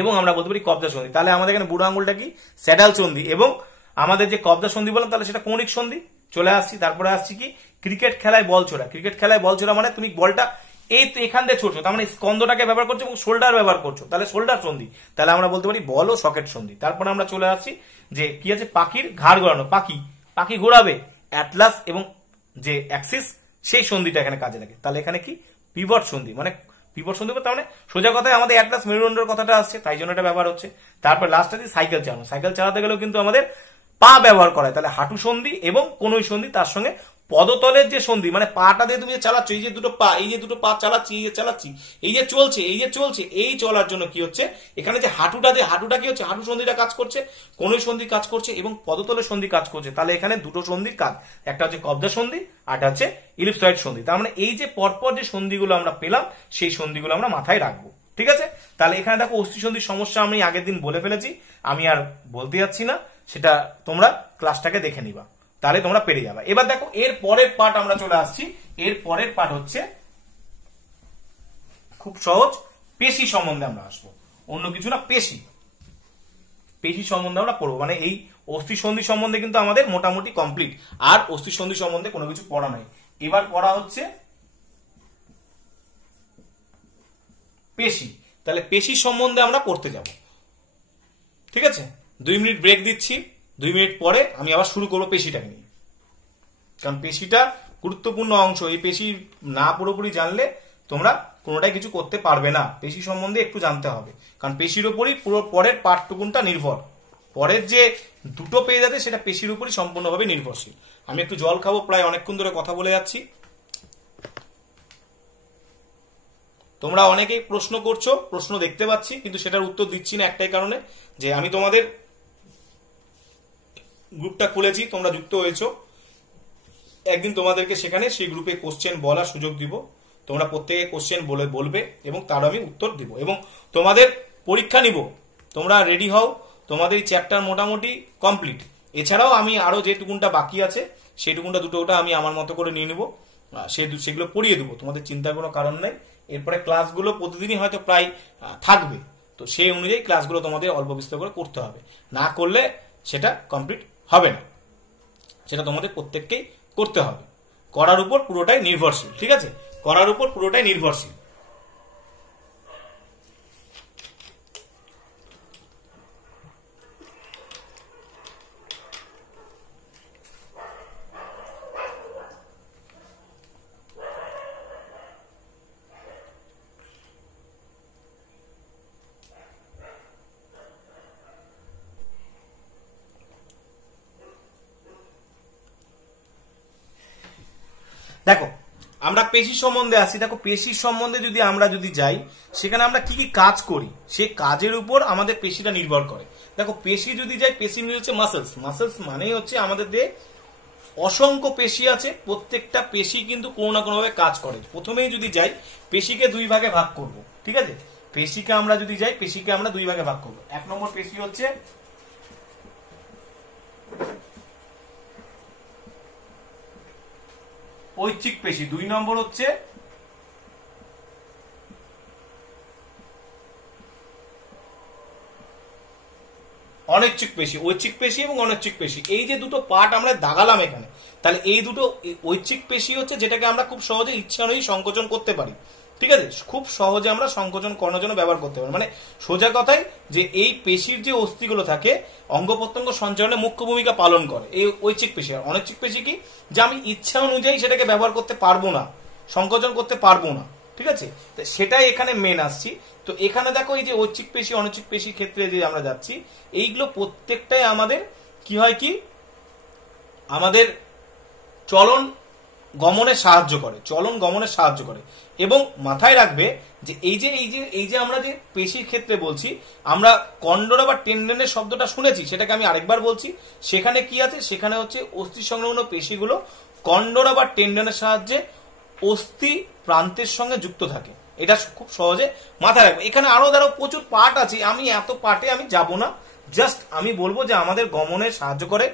এবং আমরা বলতে পারি কবজা সন্ধি। তাহলে আমাদের এখানে বুড়ো আঙ্গুলটা কি স্যাডাল সন্ধি এবং আমাদের যে কবজা সন্ধি বললাম তাহলে সেটা কৌণিক সন্ধি। চলে আসছি, তারপরে আসছি কি ক্রিকেট খেলায় বল ছোড়া। ক্রিকেট খেলায় বল ছোড়া মানে তুমি বলটা এই তো এখান দিয়ে ছুটছো, তার মানে স্কন্দটাকে ব্যবহার করছো এবং শোল্ডার ব্যবহার করছো, তাহলে শোল্ডার সন্ধি। তাহলে আমরা বলতে পারি বল ও সকেট সন্ধি। তারপরে আমরা চলে আসছি যে কি আছে পাখির ঘাড় ঘোরানো, পাখি পাখি ঘোরাবে, অ্যাটলাস এবং যে অ্যাক্সিস সেই সন্ধিটা এখানে কাজে লাগে। তাহলে এখানে কি পিভট সন্ধি, মানে পিভট সন্ধি তার মানে সোজা কথায় আমাদের অ্যাটলাস মেরুদণ্ডের কথাটা আসছে, তাই জন্য এটা ব্যবহার হচ্ছে। তারপর লাস্ট আছে সাইকেল চালানো, সাইকেল চালাতে গেলেও কিন্তু আমাদের পা ব্যবহার করা হয়, তাহলে হাঁটু সন্ধি এবং কনুই সন্ধি, তার সঙ্গে পদতলের যে সন্ধি, মানে পাটা দিয়ে তুমি চালাচ্ছ, এই যে দুটো পা, এই যে দুটো পা চালাচ্ছি, এই যে চালাচ্ছি, এই যে চলছে, এই যে চলছে, এই চলার জন্য কি হচ্ছে এখানে যে হাঁটুটা দিয়ে, হাঁটুটা কি হচ্ছে, হাঁটু সন্ধিটা কাজ করছে, কনুই সন্ধি কাজ করছে এবং পদতলের সন্ধি কাজ করছে। তাহলে এখানে দুটো সন্ধির কাজ, একটা হচ্ছে কবজা সন্ধি আর একটা হচ্ছে ইলিপসয়েড সন্ধি। তার মানে এই যে পরপর যে সন্ধিগুলো আমরা পেলাম সেই সন্ধিগুলো আমরা মাথায় রাখবো, ঠিক আছে। তাহলে এখানে দেখো অস্থি সন্ধির সমস্যা আমি আগের দিন বলে ফেলেছি, আমি আর বলতে যাচ্ছি না, সেটা তোমরা ক্লাসটাকে দেখে নিবা, তাহলে তোমরা পেরে যাবে। এবার দেখো এর পরের পার্ট আমরা চলে আসছি, এর পরের পার্ট হচ্ছে খুব সহজ, পেশি সম্বন্ধে আমরা আসবো, অন্য কিছু না, পেশি, পেশি সম্বন্ধে আমরা পড়বো। মানে এই অস্থি সন্ধি সম্বন্ধে কিন্তু আমাদের মোটামুটি কমপ্লিট, আর অস্থি সন্ধি সম্বন্ধে কোনো কিছু পড়া নাই। এবার পড়া হচ্ছে পেশি। তাহলে পেশি সম্বন্ধে আমরা পড়তে যাব, ঠিক আছে। 2 মিনিট ব্রেক দিচ্ছি, 2 মিনিট পরে আমি আবার শুরু করবো পেশিটাকে নিয়ে, কারণ পেশিটা গুরুত্বপূর্ণ অংশ। এই পেশি না পুরোপুরি জানলে তোমরা কোনোটাই কিছু করতে পারবে না, পেশি সম্বন্ধে একটু জানতে হবে, কারণ পেশির উপরই পুরো পরের পার্টটুকুনটা নির্ভর, পরের যে দুটো পেজ আছে সেটা পেশির উপরই সম্পূর্ণভাবে নির্ভরশীল। আমি একটু জল খাবো, প্রায় অনেকক্ষণ ধরে কথা বলে যাচ্ছি। তোমরা অনেকেই প্রশ্ন করছো, প্রশ্ন দেখতে পাচ্ছি, কিন্তু সেটার উত্তর দিচ্ছি না একটাই কারণে, যে আমি তোমাদের গ্রুপটা খুলেছি, তোমরা যুক্ত হয়েছো, একদিন তোমাদেরকে সেখানে সেই গ্রুপে কোশ্চেন বলার সুযোগ দিব, তোমরা প্রত্যেকে কোশ্চেন বলবে এবং তার আমি উত্তর দিব এবং তোমাদের পরীক্ষা নিব। তোমরা রেডি হও, তোমাদের এই চ্যাপ্টার মোটামুটি কমপ্লিট। এছাড়াও আমি আরো যেটুকুনটা বাকি আছে সেইটুকুনটা দুটোটা আমি আমার মতো করে নিয়ে নেবো, সেগুলো পড়িয়ে দেবো, তোমাদের চিন্তার কোনো কারণ নেই। এরপরে ক্লাসগুলো প্রতিদিনই হয়তো প্রায় থাকবে, তো সেই অনুযায়ী ক্লাসগুলো তোমাদের অল্প বিস্তর করে করতে হবে, না করলে সেটা কমপ্লিট হবে না, সেটা তোমাদের প্রত্যেককেই করতে হবে, করার উপর পুরোটাই নির্ভরশীল, ঠিক আছে, করার উপর পুরোটাই নির্ভরশীল। দেখো আমরা পেশি সম্বন্ধে আসি, দেখো পেশির সম্বন্ধে যদি আমরা যাই, সেখানে আমরা কি কি কাজ করি সেই কাজের উপর আমাদের পেশিটা নির্ভর করে। দেখো পেশি যদি যাই, পেশি হচ্ছে মাসেলস, মাসেলস মানেই হচ্ছে আমাদের দেহে অসংখ্য পেশি আছে, প্রত্যেকটা পেশি কিন্তু কোনো না কোনো ভাবে কাজ করে। প্রথমেই যদি যাই, পেশিকে 2 ভাগে ভাগ করব, ঠিক আছে, পেশিকে আমরা যদি যাই, পেশিকে আমরা 2 ভাগে ভাগ করব। 1 নম্বর পেশি হচ্ছে ঐচ্ছিক পেশি, 2 নম্বর হচ্ছে অনৈচ্ছিক পেশি, ঐচ্ছিক পেশি এবং অনৈচ্ছিক পেশি, এই যে দুটো পার্ট আমরা দাগালাম এখানে, তাহলে এই দুটো ঐচ্ছিক পেশি হচ্ছে যেটাকে আমরা খুব সহজে ইচ্ছা অনুযায়ী সংকোচন করতে পারি, ঠিক আছে, খুব সহজে আমরা সংকোচন করানোর জন্য ব্যবহার করতে পারি। মানে সোজা কথায় যে এই পেশির যে অস্থিগুলো থাকে অঙ্গ প্রত্যঙ্গ সঞ্চালনে মুখ্য ভূমিকা পালন করে এই ঐচ্ছিক পেশি। আর অনৈচ্ছিক পেশি কি, যে আমি ইচ্ছা অনুযায়ী সেটাকে ব্যবহার করতে পারবো না, সংকোচন করতে পারবো না, ঠিক আছে, সেটাই এখানে মেন আসছি। তো এখানে দেখো এই যে ঐচ্ছিক পেশি অনৈচ্ছিক পেশির ক্ষেত্রে যে আমরা যাচ্ছি, এইগুলো প্রত্যেকটাই আমাদের কি হয় কি, আমাদের চলন গমনে সাহায্য করে, চলন গমনে সাহায্য করে। এবং মাথায় রাখবে যে এই যে আমরা যে পেশির ক্ষেত্রে বলছি, আমরা কন্ডরা বা টেন্ডনের শব্দটা শুনেছি, সেটাকে আমি আরেকবার বলছি। সেখানে কি আছে, সেখানে হচ্ছে অস্থি সংলগ্ন পেশিগুলো কন্ডরা বা টেন্ডনের সাহায্যে অস্থি প্রান্তের সঙ্গে যুক্ত থাকে। এটা খুব সহজে মাথায় রাখবে। এখানে আরো ধরো প্রচুর পার্ট আছে, আমি এত পার্টে আমি যাব না, জাস্ট আমি বলবো যে আমাদের গমনে সাহায্য করে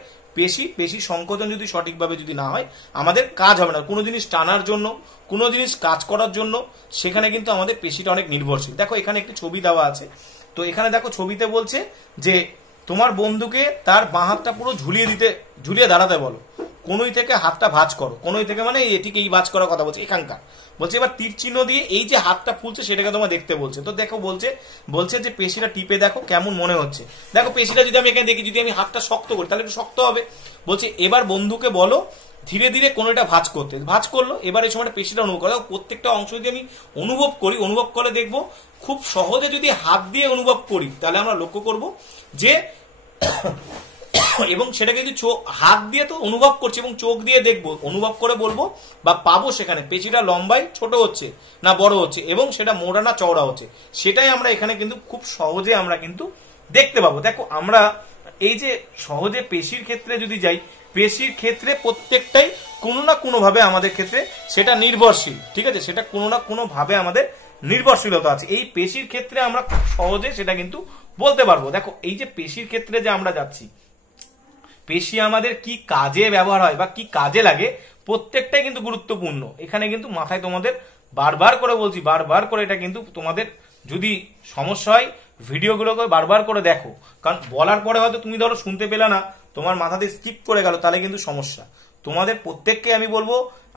পেশি সংকোচন যদি সঠিকভাবে যদি না হয় আমাদের কাজ হবে না। কোনো জিনিস টানার জন্য, কোনো জিনিস কাজ করার জন্য সেখানে কিন্তু আমাদের পেশিটা অনেক নির্ভরশীল। দেখো এখানে একটি ছবি দেওয়া আছে, তো এখানে দেখো ছবিতে বলছে যে তোমার বন্ধুকে তার বাঁ হাতটা পুরো ঝুলিয়ে দাঁড়াতে বলো, কোনোই থেকে হাতটা ভাঁজ করো, কোনোই থেকে মানে এটিকে এই ভাঁজ করার কথা বলছে এখানকার, বলছে এবার তীর চিহ্ন দিয়ে এই যে হাতটা ফুলছে সেটাকে তোমার দেখতে বলছে। তো দেখো বলছে যে পেশিটা টিপে দেখো কেমন মনে হচ্ছে। দেখো পেশিটা যদি আমি এখানে দেখি, যদি আমি হাতটা শক্ত করি তাহলে একটু শক্ত হবে। বলছে এবার বন্ধুকে বলো ধীরে ধীরে কোনোটা ভাঁজ করতে, ভাঁজ করলো। এবার এই সময়টা পেশিটা অনুভব করো, প্রত্যেকটা অংশ যদি আমি অনুভব করে দেখবো, খুব সহজে যদি হাত দিয়ে অনুভব করি তাহলে আমরা লক্ষ্য করব যে এবং সেটা কিন্তু হাত দিয়ে তো অনুভব করছি এবং চোখ দিয়ে দেখবো, অনুভব করে বলবো বা পাবো সেখানে পেশিটা লম্বায় ছোট হচ্ছে না বড় হচ্ছে এবং সেটা মোটা না চওড়া হচ্ছে, সেটাই আমরা এখানে কিন্তু খুব সহজে আমরা কিন্তু দেখতে পাবো। দেখো আমরা এই যে সহজে পেশির ক্ষেত্রে যদি যাই, পেশির ক্ষেত্রে প্রত্যেকটাই কোনো না কোনো ভাবে আমাদের ক্ষেত্রে সেটা নির্ভরশীল, ঠিক আছে, সেটা কোনো না কোনো ভাবে আমাদের নির্ভরশীলতা আছে। এই পেশির ক্ষেত্রে আমরা খুব সহজে সেটা কিন্তু বলতে পারবো। দেখো এই যে পেশির ক্ষেত্রে যে আমরা যাচ্ছি, পেশি আমাদের কি কাজে ব্যবহার হয় বা কি কাজে লাগে প্রত্যেকটাই কিন্তু গুরুত্বপূর্ণ। এখানে কিন্তু মাথায় তোমাদের বারবার করে বলছি, বারবার করে এটা কিন্তু তোমাদের যদি সমস্যা হয় ভিডিওগুলোকে বারবার করে দেখো, কারণ বলার পরে হয়তো তুমি ধরো শুনতে পেলে না, তোমার মাথাতে স্কিপ করে গেল, তাহলে কিন্তু সমস্যা। তোমাদের প্রত্যেককে আমি বলবো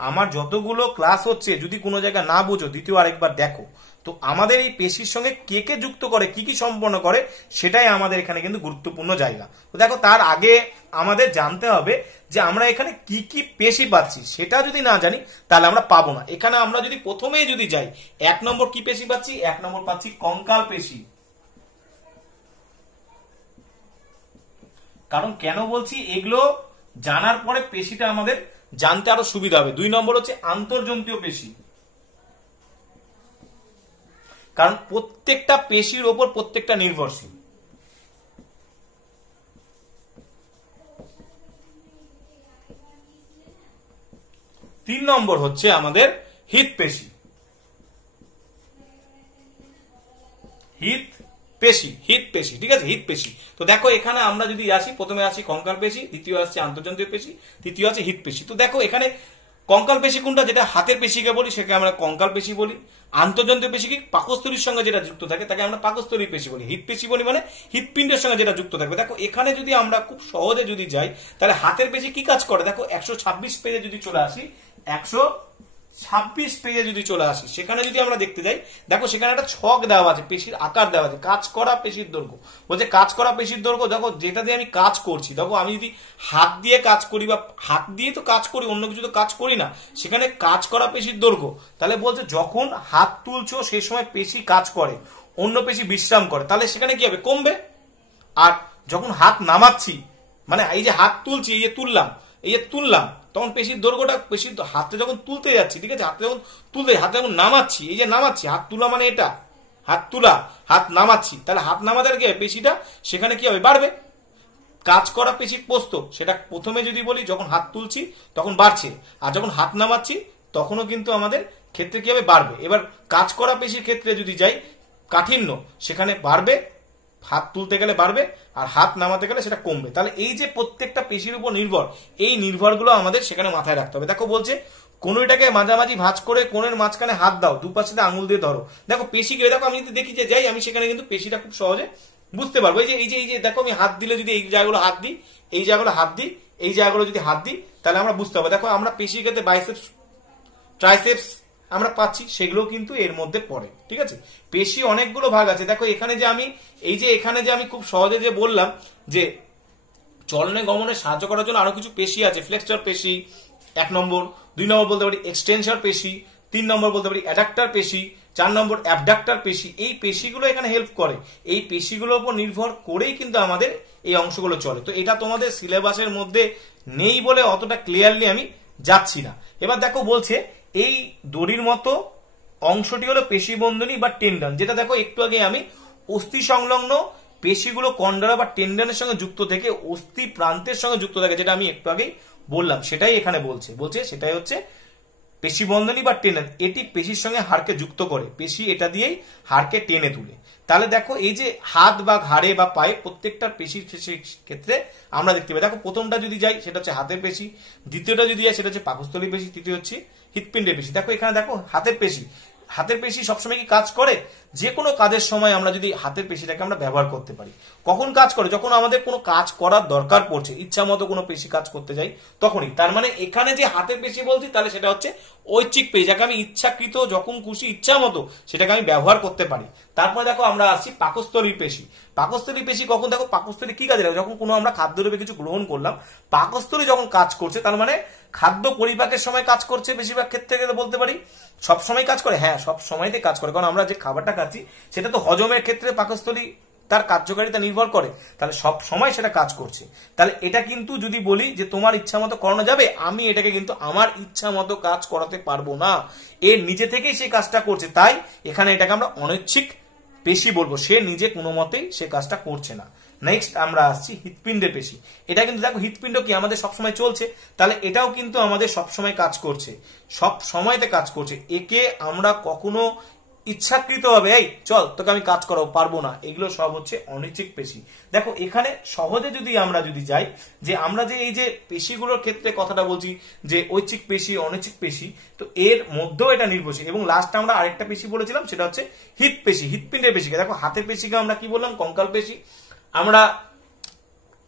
আমার যতগুলো ক্লাস হচ্ছে যদি কোনো জায়গায় না বুঝো দ্বিতীয় আরেকবার দেখো। তো আমাদের এই পেশির সঙ্গে কে কে যুক্ত করে, কি কি সম্পন্ন করে, সেটাই আমাদের এখানে কিন্তু গুরুত্বপূর্ণ জায়গা। তো দেখো তার আগে আমাদের জানতে হবে যে আমরা এখানে কি কি পেশি পাচ্ছি, সেটা যদি না জানি তাহলে আমরা পাবো না। এখানে আমরা যদি প্রথমেই যদি যাই, 1 নম্বর কি পেশি পাচ্ছি, 1 নম্বর পাচ্ছি কঙ্কাল পেশি। কারণ কেন বলছি, এগুলো জানার পরে পেশিটা আমাদের জানতে আরো সুবিধা হবে। 2 নম্বর হচ্ছে আন্তর্জন্তীয় পেশি, কারণ প্রত্যেকটা পেশির ওপর প্রত্যেকটা নির্ভরশীল। 3 নম্বর হচ্ছে আমাদের হিত পেশি, ঠিক আছে, হিত পেশি। তো দেখো এখানে আমরা যদি আসি, প্রথমে আসি কঙ্কাল পেশি, দ্বিতীয় আসছে আন্তর্জন্তীয় পেশি, তৃতীয় আছে হিত পেশি। তো দেখো এখানে কঙ্কাল পেশি কোনটা, যেটা হাতের পেশিকে বলি সেকে আমরা কঙ্কাল পেশি বলি। আন্তর্জন্তীয় পেশি কি, পাকস্থলীর সঙ্গে যেটা যুক্ত থাকে তাকে আমরা পাকস্থলী পেশি বলি। হিত পেশি বলি মানে হৃৎপিণ্ডের সঙ্গে যেটা যুক্ত থাকবে। দেখো এখানে যদি আমরা খুব সহজে যদি যাই তাহলে হাতের পেশি কি কাজ করে, দেখো 126 পেজে যদি চলে আসি, 126 পেজে যদি চলে আসি, সেখানে যদি আমরা দেখতে যাই, দেখো সেখানে একটা ছক দেওয়া আছে, পেশির আকার দেওয়া আছে, কাজ করা পেশির দৈর্ঘ্য। বলছে কাজ করা পেশির দৈর্ঘ্য, দেখো যেটা দিয়ে আমি কাজ করছি, দেখো আমি যদি হাত দিয়ে কাজ করি বা হাত দিয়ে তো কাজ করি, অন্য কিছু তো কাজ করি না, সেখানে কাজ করা পেশির দৈর্ঘ্য। তাহলে বলছে যখন হাত তুলছো সেই সময় পেশি কাজ করে, অন্য পেশি বিশ্রাম করে, তাহলে সেখানে কি হবে, কমবে। আর যখন হাত নামাচ্ছি, মানে এই যে হাত তুলছি, এই যে তুললাম, তখন পেশির দৈর্ঘ্যটা, পেশির হাতে যখন তুলতে যাচ্ছি, ঠিক আছে, হাতে যখন নামাচ্ছি, এই যে নামাচ্ছি, হাত তোলা মানে এটা হাত তোলা, হাত নামাচ্ছি, তাহলে হাত নামাতে কি হবে, পেশিটা সেখানে কি হবে, বাড়বে। কাজ করা পেশির প্রস্থ, সেটা প্রথমে যদি বলি যখন হাত তুলছি তখন বাড়ছে, আর যখন হাত নামাচ্ছি তখনও কিন্তু আমাদের ক্ষেত্রে কি হবে, বাড়বে। এবার কাজ করা পেশির ক্ষেত্রে যদি যাই, কাঠিন্য সেখানে বাড়বে, হাত তুলতে গেলে বাড়বে, আর হাত নামাতে গেলে সেটা কমবে। তাহলে এই যে প্রত্যেকটা পেশির উপর নির্ভর, এই নির্ভরগুলো আমাদের সেখানে মাথায় রাখতে হবে। দেখো বলছে কোনটাকে মাঝামাঝি ভাঁজ করে কোণের মাঝখানে হাত দাও, দুপাশে আঙুল দিয়ে ধরো। দেখো পেশিকে, দেখো আমি যদি দেখি যে যাই, আমি সেখানে কিন্তু পেশিটা খুব সহজে বুঝতে পারবো। এই যে দেখো আমি হাত দিলে যদি এই জায়গাগুলো হাত দিই, এই জায়গাগুলো হাত দিই, এই জায়গাগুলো যদি হাত দিই, তাহলে আমরা বুঝতে পারবো। দেখো আমরা পেশির ক্ষেত্রে বাইসেপস, ট্রাইসেপস আমরা পাচ্ছি, সেগুলো কিন্তু এর মধ্যে পড়ে। ঠিক আছে, পেশি অনেকগুলো ভাগ আছে। দেখো এখানে যে আমি এখানে যে আমি খুব সহজে যে বললাম যে চলনে গমনে সাহায্য করার জন্য আরো কিছু পেশি আছে, ফ্লেক্সর পেশি 1 নম্বর, 2 নম্বর বলতে পারি এক্সটেনসর পেশি, 3 নম্বর বলতে পারি অ্যাডাক্টর পেশি, 4 নম্বর অ্যাবডাক্টর পেশি। এই পেশিগুলো এখানে হেল্প করে, এই পেশিগুলোর উপর নির্ভর করেই কিন্তু আমাদের এই অংশগুলো চলে। তো এটা তোমাদের সিলেবাসের মধ্যে নেই বলে অতটা ক্লিয়ারলি আমি যাচ্ছি না। এবার দেখো বলছে এই দড়ির মতো অংশটি হলো পেশিবন্ধনী বা টেন্ডন, যেটা দেখো একটু আগে আমি অস্থি সংলগ্ন পেশিগুলো কন্ডরা বা টেন্ডনের সঙ্গে যুক্ত থেকে অস্থি প্রান্তের সঙ্গে যুক্ত থাকে, যেটা আমি একটু আগেই বললাম, সেটাই এখানে বলছে সেটাই হচ্ছে পেশিবন্ধনী বা টেন্ডন। এটি পেশির সঙ্গে হাড়কে যুক্ত করে, পেশি এটা দিয়েই হাড়কে টেনে তুলে। তাহলে দেখো এই যে হাত বা ঘাড়ে বা পায়ে প্রত্যেকটা পেশির ক্ষেত্রে আমরা দেখতে পাই। দেখো প্রথমটা যদি যাই সেটা হচ্ছে হাতের পেশি, দ্বিতীয়টা যদি যাই সেটা হচ্ছে পাকস্থলী পেশি, তৃতীয় হচ্ছে হৃৎপিণ্ডের পেশি। দেখো এখানে দেখো হাতের পেশি সবসময় কি কাজ করে? যে কোনো কাজের সময় আমরা যদি হাতের পেশিটাকে আমরা ব্যবহার করতে পারি। কখন কাজ করে? যখন আমাদের কোনো কাজ করার দরকার পড়ছে, ইচ্ছা মতো কোনো পেশি কাজ করতে যাই তখনই। তার মানে এখানে যে হাতের পেশি বলছি তাহলে সেটা হচ্ছে ঐচ্ছিক পেশি, যাকে আমি ইচ্ছাকৃত যখন খুশি ইচ্ছা মতো সেটাকে আমি ব্যবহার করতে পারি। তারপরে দেখো আমরা আসছি পাকস্থলীর পেশি। পাকস্থলীর পেশি কখন? দেখো পাকস্থলী কি কাজে লাগে? যখন কোনো আমরা খাদ্যদ্রব্যে কিছু গ্রহণ করলাম, পাকস্থলী যখন কাজ করছে তার মানে খাদ্য পরিপাকের সময় কাজ করছে। বেশিরভাগ ক্ষেত্রে গেলে বলতে পারি সব সময় কাজ করে, হ্যাঁ সব সময়তে কাজ করে, কারণ আমরা যে খাবারটা খাচ্ছি সেটা তো হজমের ক্ষেত্রে পাকস্থলী তার কার্যকারিতা নির্ভর করে, তাহলে সব সময় সেটা কাজ করছে। তাহলে এটা কিন্তু যদি বলি যে তোমার ইচ্ছা মতো করানো যাবে, আমি এটাকে কিন্তু আমার ইচ্ছা মতো কাজ করাতে পারবো না, এর নিজে থেকেই সে কাজটা করছে, তাই এখানে এটাকে আমরা অনৈচ্ছিক পেশি বলবো, সে নিজে কোনো মতেই সে কাজটা করছে না। নেক্সট আমরা আসছি হৃৎপিণ্ডের পেশি। এটা কিন্তু দেখো হৃৎপিণ্ড কি আমাদের সবসময় চলছে, তাহলে এটাও কিন্তু আমাদের সবসময় কাজ করছে, সব সময়তে কাজ করছে। একে আমরা কখনো ইচ্ছাকৃত হবে এই চল তোকে আমি কাজ করাবো পারবো না, এগুলো সব হচ্ছে অনৈচ্ছিক পেশি। দেখো এখানে সহজে যদি আমরা যাই যে আমরা যে এই যে পেশিগুলোর ক্ষেত্রে কথাটা বলছি যে ঐচ্ছিক পেশি অনৈচ্ছিক পেশি, তো এর মধ্যেও এটা নির্ভরশীল। এবং লাস্ট আমরা আরেকটা পেশি বলেছিলাম সেটা হচ্ছে হৃৎপিণ্ডের পেশিকে। দেখো হাতের পেশিকে আমরা কি বললাম? কঙ্কাল পেশি। আমরা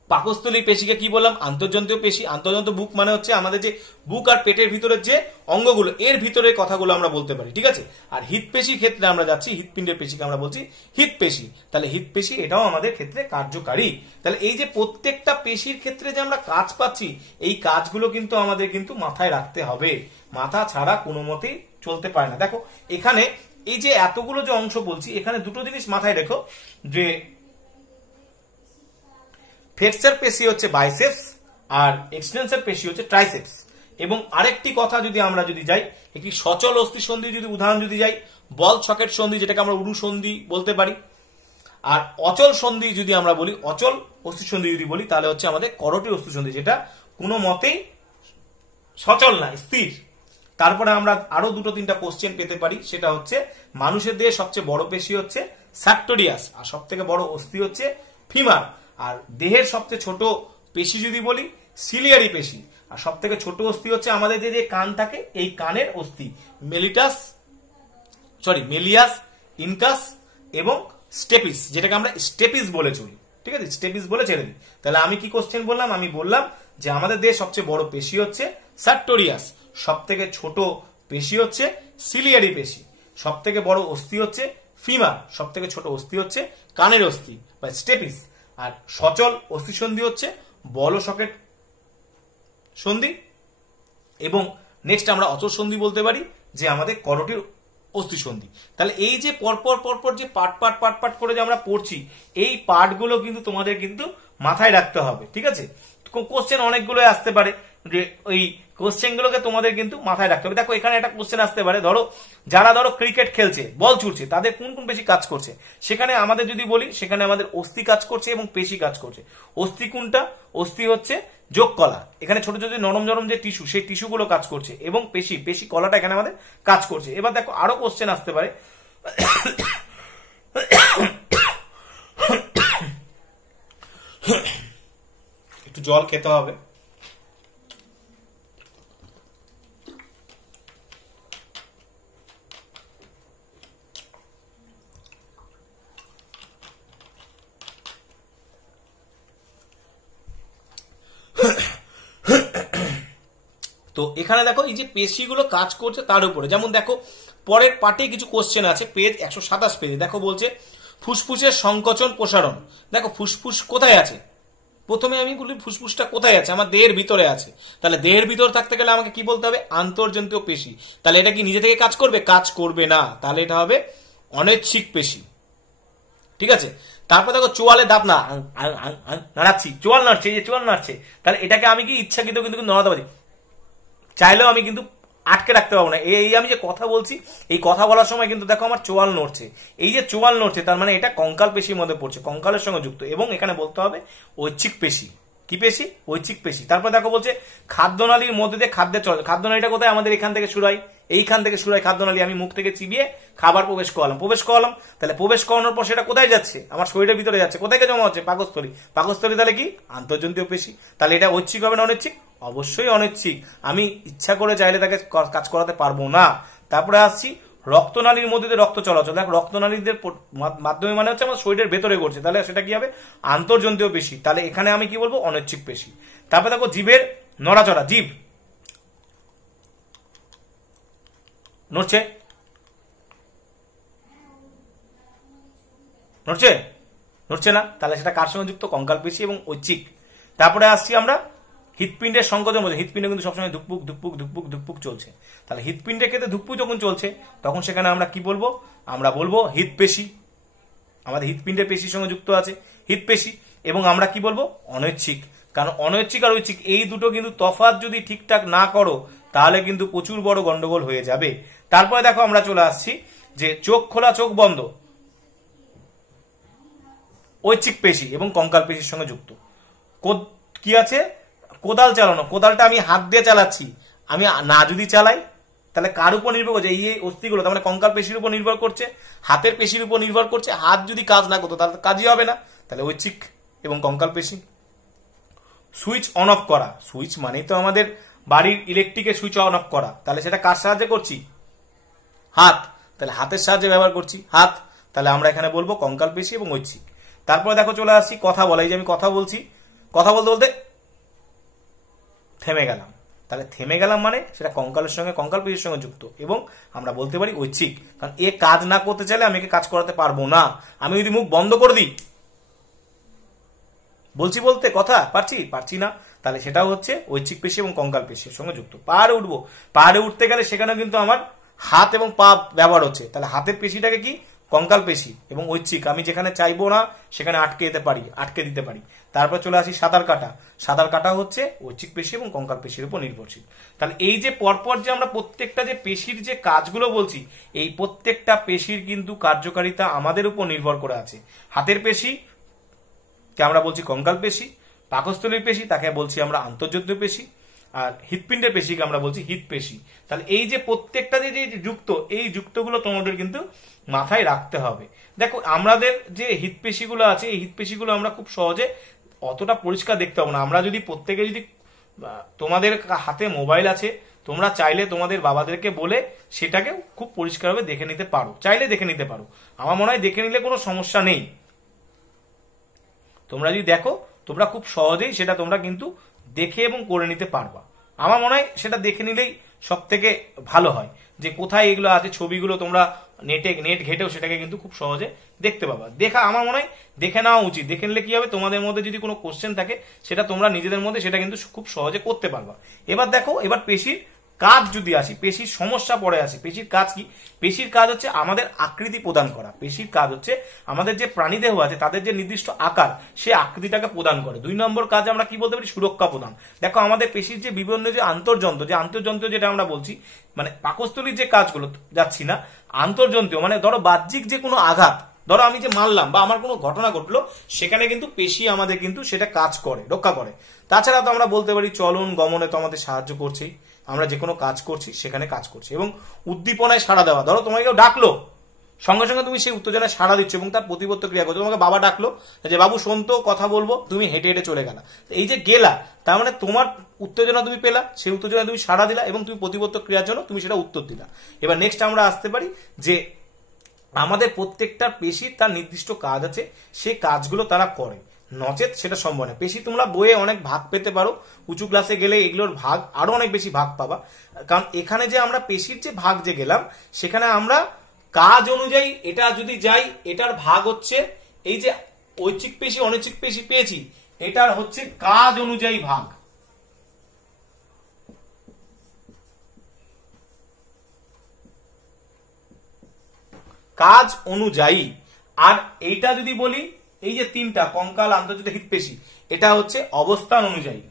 পাকস্থলী পেশিকে কি বললাম? আন্তর্জন্তীয় পেশি। আন্তর্জন্ত বুক মানে হচ্ছে আমাদের যে বুক আর পেটের ভিতরের যে অঙ্গগুলো, এর ভিতরের কথাগুলো আমরা বলতে পারি। ঠিক আছে, আর হৃৎপেশির ক্ষেত্রে আমরা যাচ্ছি হৃৎপিণ্ডের পেশিকে আমরা বলছি হৃৎপেশি। তাহলে হৃৎপেশি এটাও আমাদের ক্ষেত্রে কার্যকারী। তাহলে এই যে প্রত্যেকটা পেশির ক্ষেত্রে যে আমরা কাজ পাচ্ছি, এই কাজগুলো কিন্তু আমাদের কিন্তু মাথায় রাখতে হবে, মাথা ছাড়া কোনো মতেই চলতে পারে না। দেখো এখানে এই যে এতগুলো যে অংশ বলছি, এখানে দুটো জিনিস মাথায় রেখো, যে ফ্লেক্সর পেশি হচ্ছে বাইসেপস আর এক্সটেনসর পেশি হচ্ছে ট্রাইসেপস। এবং আরেকটি কথা যদি আমরা যাই, একটি সচল অস্থি সন্ধি যদি উদাহরণ যাই, বল সকেট সন্ধি, যেটাকে আমরা উরু সন্ধি বলতে পারি। আর অচল সন্ধি যদি আমরা বলি, অচল অস্থি সন্ধি যদি বলি, তাহলে হচ্ছে আমাদের করোটি অস্থি সন্ধি, যেটা কোনো মতেই সচল না, স্থির। তারপরে আমরা আরো দুটো তিনটা কোশ্চেন পেতে পারি, সেটা হচ্ছে মানুষের দেহে সবচেয়ে বড় পেশি হচ্ছে সার্টোরিয়াস, আর সব থেকে বড় অস্থি হচ্ছে ফিমার। আর দেহের সবচেয়ে ছোট পেশি যদি বলি সিলিয়ারি পেশি। আর সব থেকে ছোট অস্থি হচ্ছে আমাদের যে কান থাকে, এই কানের অস্থি মেলিয়াস, ইনকাস এবং স্টেপিস, যেটাকে আমরা স্টেপিস বলে চলি। ঠিক আছে, স্টেপিস বলে ছেড়ে দিই। তাহলে আমি কি কোশ্চেন বললাম? আমি বললাম যে আমাদের দেহের সবচেয়ে বড় পেশি হচ্ছে সার্টোরিয়াস, সব থেকে ছোট পেশি হচ্ছে সিলিয়ারি পেশি, সব থেকে বড় অস্থি হচ্ছে ফিমার, সব থেকে ছোট অস্থি হচ্ছে কানের অস্থি বা স্টেপিস। আর সচল অস্থি সন্ধি হচ্ছে বল সকেট সন্ধি। এবং নেক্সট আমরা অচল সন্ধি বলতে পারি যে আমাদের করোটির অস্থি সন্ধি। তাহলে এই যে পরপর যে পার্ট করে যে আমরা পড়ছি, এই পার্টগুলো কিন্তু তোমাদের কিন্তু মাথায় রাখতে হবে। ঠিক আছে, কোশ্চেন অনেকগুলো আসতে পারে, যে ওই কোশ্চেন গুলোকে তোমাদের কিন্তু মাথায় রাখতে হবে। দেখো এখানে একটা কোশ্চেন আসতে পারে, যারা ক্রিকেট খেলছে, বল ছুটছে, তাদের কোন কোন পেশি কাজ করছে? সেখানে আমাদের যদি বলি, সেখানে আমাদের অস্থি কাজ করছে এবং পেশি কাজ করছে। অস্থি কোনটা? অস্থি হচ্ছে যোগ কলা, এখানে ছোট ছোট নরম নরম যে টিস্যু, সেই টিস্যুগুলো কাজ করছে, এবং পেশি কলাটা এখানে আমাদের কাজ করছে। এবার দেখো আরো কোশ্চেন আসতে পারে, একটু জল খেতে হবে। তো এখানে দেখো এই যে পেশিগুলো কাজ করছে তার উপরে, যেমন দেখো পরের পার্টে কিছু কোশ্চেন আছে, পেজ 127 পেজে দেখো বলছে ফুসফুসের সংকোচন প্রসারণ। দেখো ফুসফুস কোথায় আছে, প্রথমে আমি বলি ফুসফুসটা কোথায় আছে, আমার দেহের ভিতরে আছে। তাহলে দেহের ভিতর থাকতে গেলে আমাকে কি বলতে হবে, আন্তর্জন্তীয় পেশি। তাহলে এটা কি নিজে থেকে কাজ করবে, কাজ করবে না, তাহলে এটা হবে অনৈচ্ছিক পেশি। ঠিক আছে, তারপর দেখো চোয়ালে দাঁত না নাড়াচ্ছি, চোয়াল নাড়ছে, এই যে চোয়াল নাড়ছে, তাহলে এটাকে আমি কি ইচ্ছাকৃত কিন্তু নড়াতে পারি, চাইলেও আমি কিন্তু আটকে রাখতে পারবো না। এই আমি যে কথা বলছি, এই কথা বলার সময় কিন্তু দেখো আমার চোয়াল নড়ছে, এই যে চোয়াল নড়ছে তার মানে এটা কঙ্কাল পেশির মধ্যে পড়ছে, কঙ্কালের সঙ্গে যুক্ত। এবং এখানে বলতে হবে ঐচ্ছিক পেশি। কি পেশি, ঐচ্ছিক পেশি। তারপর দেখো বলছে খাদ্যনালীর মধ্যে দিয়ে খাদ্যের চলাচল। খাদ্যনালীটা কোথায়, আমাদের এখান থেকে শুরু হয়, এইখান থেকে শুরু হয় খাদ্যনালী। আমি মুখ থেকে চিবিয়ে খাবার প্রবেশ করালাম, তাহলে প্রবেশ করানোর পর সেটা কোথায় যাচ্ছে, আমার শরীরের ভিতরে যাচ্ছে, কোথায় জমা হচ্ছে, পাকস্থলী। পাকস্থলী তাহলে কি, আন্তর্জন্তীয় পেশি। তাহলে এটা ঐচ্ছিক হবে না অনৈচ্ছিক, অবশ্যই অনৈচ্ছিক। আমি ইচ্ছা করে চাইলে তাকে কাজ করাতে পারবো না। তারপরে আসছি রক্তনালীর মধ্যে দিয়ে রক্ত চলাচল। দেখ রক্তনালীদের মাধ্যমে মানে হচ্ছে আমার শরীরের ভেতরে করছে, তাহলে সেটা কি হবে, আন্তর্জন্তীয় পেশি। তাহলে এখানে আমি কি বলবো, অনৈচ্ছিক পেশি। তারপরে দেখো জীবের নড়াচড়া, জীব নড়ছে, নড়ছে নড়ছে না, তাহলে সেটা কার সঙ্গে যুক্ত, কঙ্কাল পেশি এবং ঐচ্ছিক। তারপরে আসছি আমরা হৃৎপিণ্ডের সংকোচন বলছে, হৃৎপিণ্ড কিন্তু সবসময় ধুকপুক ধুকপুক ধুকপুক ধুকপুক চলছে। তাহলে হৃৎপিণ্ডের ক্ষেত্রে ধুকপুক যখন চলছে তখন সেখানে আমরা কি বলবো, আমরা বলবো হৃৎপেশি। আমাদের হৃৎপিণ্ডের পেশির সঙ্গে যুক্ত আছে হৃৎপেশি। এবং আমরা কি বলবো, অনৈচ্ছিক। কারণ অনৈচ্ছিক আর ঐচ্ছিক এই দুটো কিন্তু তফাৎ যদি ঠিকঠাক না করো তাহলে কিন্তু প্রচুর বড় গন্ডগোল হয়ে যাবে। তারপরে দেখো আমরা চলে আসছি যে চোখ খোলা চোখ বন্ধ, ঐচ্ছিক পেশি এবং কঙ্কাল পেশির সঙ্গে যুক্ত। কি আছে, কোদাল চালানো, কোদালটা আমি হাত দিয়ে চালাচ্ছি, আমি না যদি চালাই তাহলে কার উপর নির্ভর করছে, এই অস্থিগুলো তার মানে কঙ্কাল পেশির উপর নির্ভর করছে, হাতের পেশির উপর নির্ভর করছে। হাত যদি কাজ না করতো তাহলে কাজই হবে না, তাহলে ঐচ্ছিক এবং কঙ্কাল পেশি। সুইচ অন অফ করা, সুইচ মানেই তো আমাদের বাড়ির ইলেকট্রিকের সুইচ অন অফ করা, তাহলে সেটা কার সাহায্যে করছি, হাত, তাহলে হাতের সাহায্যে ব্যবহার করছি হাত, তাহলে আমরা এখানে বলবো কঙ্কাল পেশি এবং ঐচ্ছিক। তারপরে দেখো চলে আসছি কথা বলা, এই যে আমি কথা বলছি, কথা বলতে বলতে থেমে গেলাম, তাহলে থেমে গেলাম মানে সেটা কঙ্কালের সঙ্গে কঙ্কাল পেশির সঙ্গে যুক্ত এবং আমরা বলতে পারি ঐচ্ছিক। কারণ এ কাজ না করতে চাইলে আমি একে কাজ করাতে পারবো না। আমি যদি মুখ বন্ধ করে দিই, বলছি বলতে কথা পারছি না, তাহলে সেটাও হচ্ছে ঐচ্ছিক পেশি এবং কঙ্কাল পেশির সঙ্গে যুক্ত। পাহাড়ে উঠবো, পাহাড়ে উঠতে গেলে সেখানে কিন্তু আমার হাত এবং পা ব্যবহার হচ্ছে, তাহলে হাতের পেশিটাকে কি, কঙ্কাল পেশি এবং ঐচ্ছিক। আমি যেখানে চাইবো না সেখানে আটকে দিতে পারি। তারপর চলে আসি সাঁতার কাটা, সাঁতার কাটা হচ্ছে ঐচ্ছিক পেশি এবং কঙ্কাল পেশির উপর নির্ভরশীল। তাহলে এই যে পরপর যে আমরা প্রত্যেকটা যে পেশির যে কাজগুলো বলছি, এই প্রত্যেকটা পেশির কিন্তু কার্যকারিতা আমাদের উপর নির্ভর করে আছে। হাতের পেশি কে আমরা বলছি কঙ্কাল পেশি, পাকস্থলীর পেশি তাকে বলছি আমরা আন্তর্জন্তীয় পেশি, আর হৃৎপিণ্ডের পেশিকে আমরা বলছি হৃৎপেশি। তাহলে এই যে প্রত্যেকটা যে যুক্ত, এই যুক্তগুলো তোমাদের কিন্তু মাথায় রাখতে হবে। দেখো আমাদের যে হৃৎপেশিগুলো আছে, এই হৃৎপেশিগুলো আমরা খুব সহজে অতটা পরিষ্কার দেখতে পাবো না। আমরা যদি প্রত্যেকে যদি, তোমাদের হাতে মোবাইল আছে, তোমরা চাইলে তোমাদের বাবাদেরকে বলে সেটাকে খুব পরিষ্কারভাবে দেখে নিতে পারো, চাইলে দেখে নিতে পারো। আমার মনে হয় দেখে নিলে কোনো সমস্যা নেই। তোমরা যদি দেখো, তোমরা খুব সহজেই সেটা তোমরা কিন্তু দেখে এবং করে নিতে পারবা। আমার মনে হয় সেটা দেখে নিলেই সব থেকে ভালো হয়, যে কোথায় এগুলো আছে, ছবিগুলো তোমরা নেট ঘেটেও সেটাকে কিন্তু খুব সহজে দেখতে পাবা। আমার মনে হয় দেখে নেওয়া উচিত। দেখে নিলে কি হবে, তোমাদের মধ্যে যদি কোনো কোশ্চেন থাকে সেটা তোমরা নিজেদের মধ্যে সেটা কিন্তু খুব সহজে করতে পারবা। এবার দেখো, এবার পেশির কাজ যদি আসি, পেশির সমস্যা পড়ে আসি। পেশির কাজ কি, পেশির কাজ হচ্ছে আমাদের আকৃতি প্রদান করা। পেশির কাজ হচ্ছে আমাদের যে প্রাণীদেহ আছে তাদের যে নির্দিষ্ট আকার, সে আকৃতিটাকে প্রদান করে। 2 নম্বর কাজ আমরা কি বলতে পারি, সুরক্ষা প্রদান। দেখো আমাদের পেশির যে বিভিন্ন যে আন্তর্যন্ত্র যেটা আমরা বলছি, মানে পাকস্থলীর যে কাজগুলো যাচ্ছি না, আন্তর্যন্ত্রীয় মানে ধরো বাহ্যিক যে কোনো আঘাত, ধরো আমি যে মারলাম বা আমার কোনো ঘটনা ঘটলো, সেখানে কিন্তু পেশি আমাদের কিন্তু সেটা কাজ করে, রক্ষা করে। তাছাড়া তো আমরা বলতে পারি চলন গমনে তো আমাদের সাহায্য করছেই, আমরা যে কোনো কাজ করছি সেখানে কাজ করছি। এবং উদ্দীপনায় সাড়া দেওয়া, ধরো তোমাকে কেউ ডাকলো, সঙ্গে সঙ্গে তুমি সেই উত্তেজনায় সাড়া দিচ্ছ এবং তার প্রতিবর্ত ক্রিয়া করছো। তোমাকে বাবা ডাকলো যে বাবু শোন তো কথা বলবো, তুমি হেঁটে হেঁটে চলে গেলা। এই যে গেলা, তার মানে তোমার উত্তেজনা তুমি পেলা, সেই উত্তেজনা তুমি সাড়া দিলা এবং তুমি প্রতিবর্ত ক্রিয়ার জন্য তুমি সেটা উত্তর দিলা। এবার নেক্সট আমরা আসতে পারি যে আমাদের প্রত্যেকটা পেশির তার নির্দিষ্ট কাজ আছে, সেই কাজগুলো তারা করে। নচেত সেটা সম্ভব না। পেশি তোমরা বইয়ে অনেক ভাগ পেতে পারো, উঁচু ক্লাসে গেলে এগুলোর ভাগ আরো অনেক বেশি ভাগ পাবা। কারণ এখানে যে আমরা পেশির যে ভাগ যে গেলাম, সেখানে আমরা কাজ অনুযায়ী এটা যদি যাই, এটার ভাগ হচ্ছে এই যে ঐচ্ছিক পেশি অনৈচ্ছিক পেশি পেয়েছি, এটার হচ্ছে কাজ অনুযায়ী ভাগ। কাজ অনুযায়ী। আর এইটা যদি বলি, এই যে তিনটা কঙ্কাল, আন্তর্জাতিক, হৃৎপেশি, এটা হচ্ছে অবস্থান অনুযায়ী।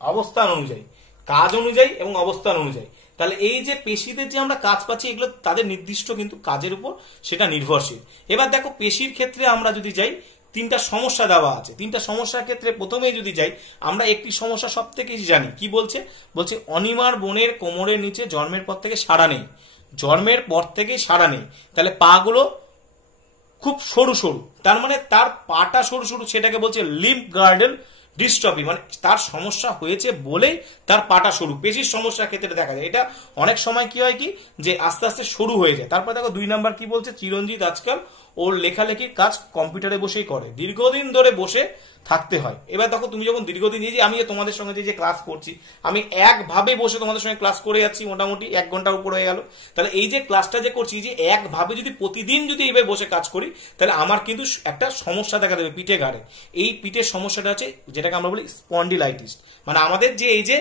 অবস্থান অনুযায়ী, কাজ অনুযায়ী এবং অবস্থান অনুযায়ী। তাহলে এই যে পেশিদের যে আমরা কাজ পাচ্ছি, এগুলো তাদের নির্দিষ্ট কিন্তু কাজের উপর সেটা নির্ভরশীল। এবার দেখো পেশির ক্ষেত্রে আমরা যদি যাই, তিনটা সমস্যা দেওয়া আছে। তিনটা সমস্যার ক্ষেত্রে প্রথমেই যদি যাই, আমরা একটি সমস্যা সব থেকে জানি, কি বলছে, বলছে অনিমার বোনের কোমরের নিচে জন্মের পর থেকে সাড়া নেই। জন্মের পর থেকে সাড়া নেই, তাহলে পা গুলো খুব সরু সরু, তার মানে তার পাটা সরু সরু, সেটাকে বলছে লিম্ফ গার্ডেল ডিস্ট্রফি, মানে তার সমস্যা হয়েছে বলেই তার পাটা সরু। পেশির সমস্যার ক্ষেত্রে দেখা যায় এটা অনেক সময় কি হয়, কি যে আস্তে আস্তে সরু হয়ে যায়। তারপর দেখো 2 নাম্বার কি বলছে, চিরঞ্জিত আজকাল ওর লেখালেখির কাজ কম্পিউটারে বসেই করে, দীর্ঘদিন ধরে বসে থাকতে হয়। এবার দেখো তুমি যখন দীর্ঘদিন, এই যে আমি তোমাদের সঙ্গে যে ক্লাস করছি, আমি একভাবে বসে তোমাদের সঙ্গে ক্লাস করে যাচ্ছি, মোটামুটি 1 ঘন্টার উপর হয়ে গেল। তাহলে এই যে ক্লাসটা যে করছি, যে একভাবে যদি প্রতিদিন যদি এইভাবে বসে কাজ করি, তাহলে আমার কিন্তু একটা সমস্যা দেখা দেবে পিঠে ঘাড়ে। এই পিঠের সমস্যাটা হচ্ছে যেটাকে আমরা বলি স্পন্ডিলাইটিস, মানে আমাদের যে এই যে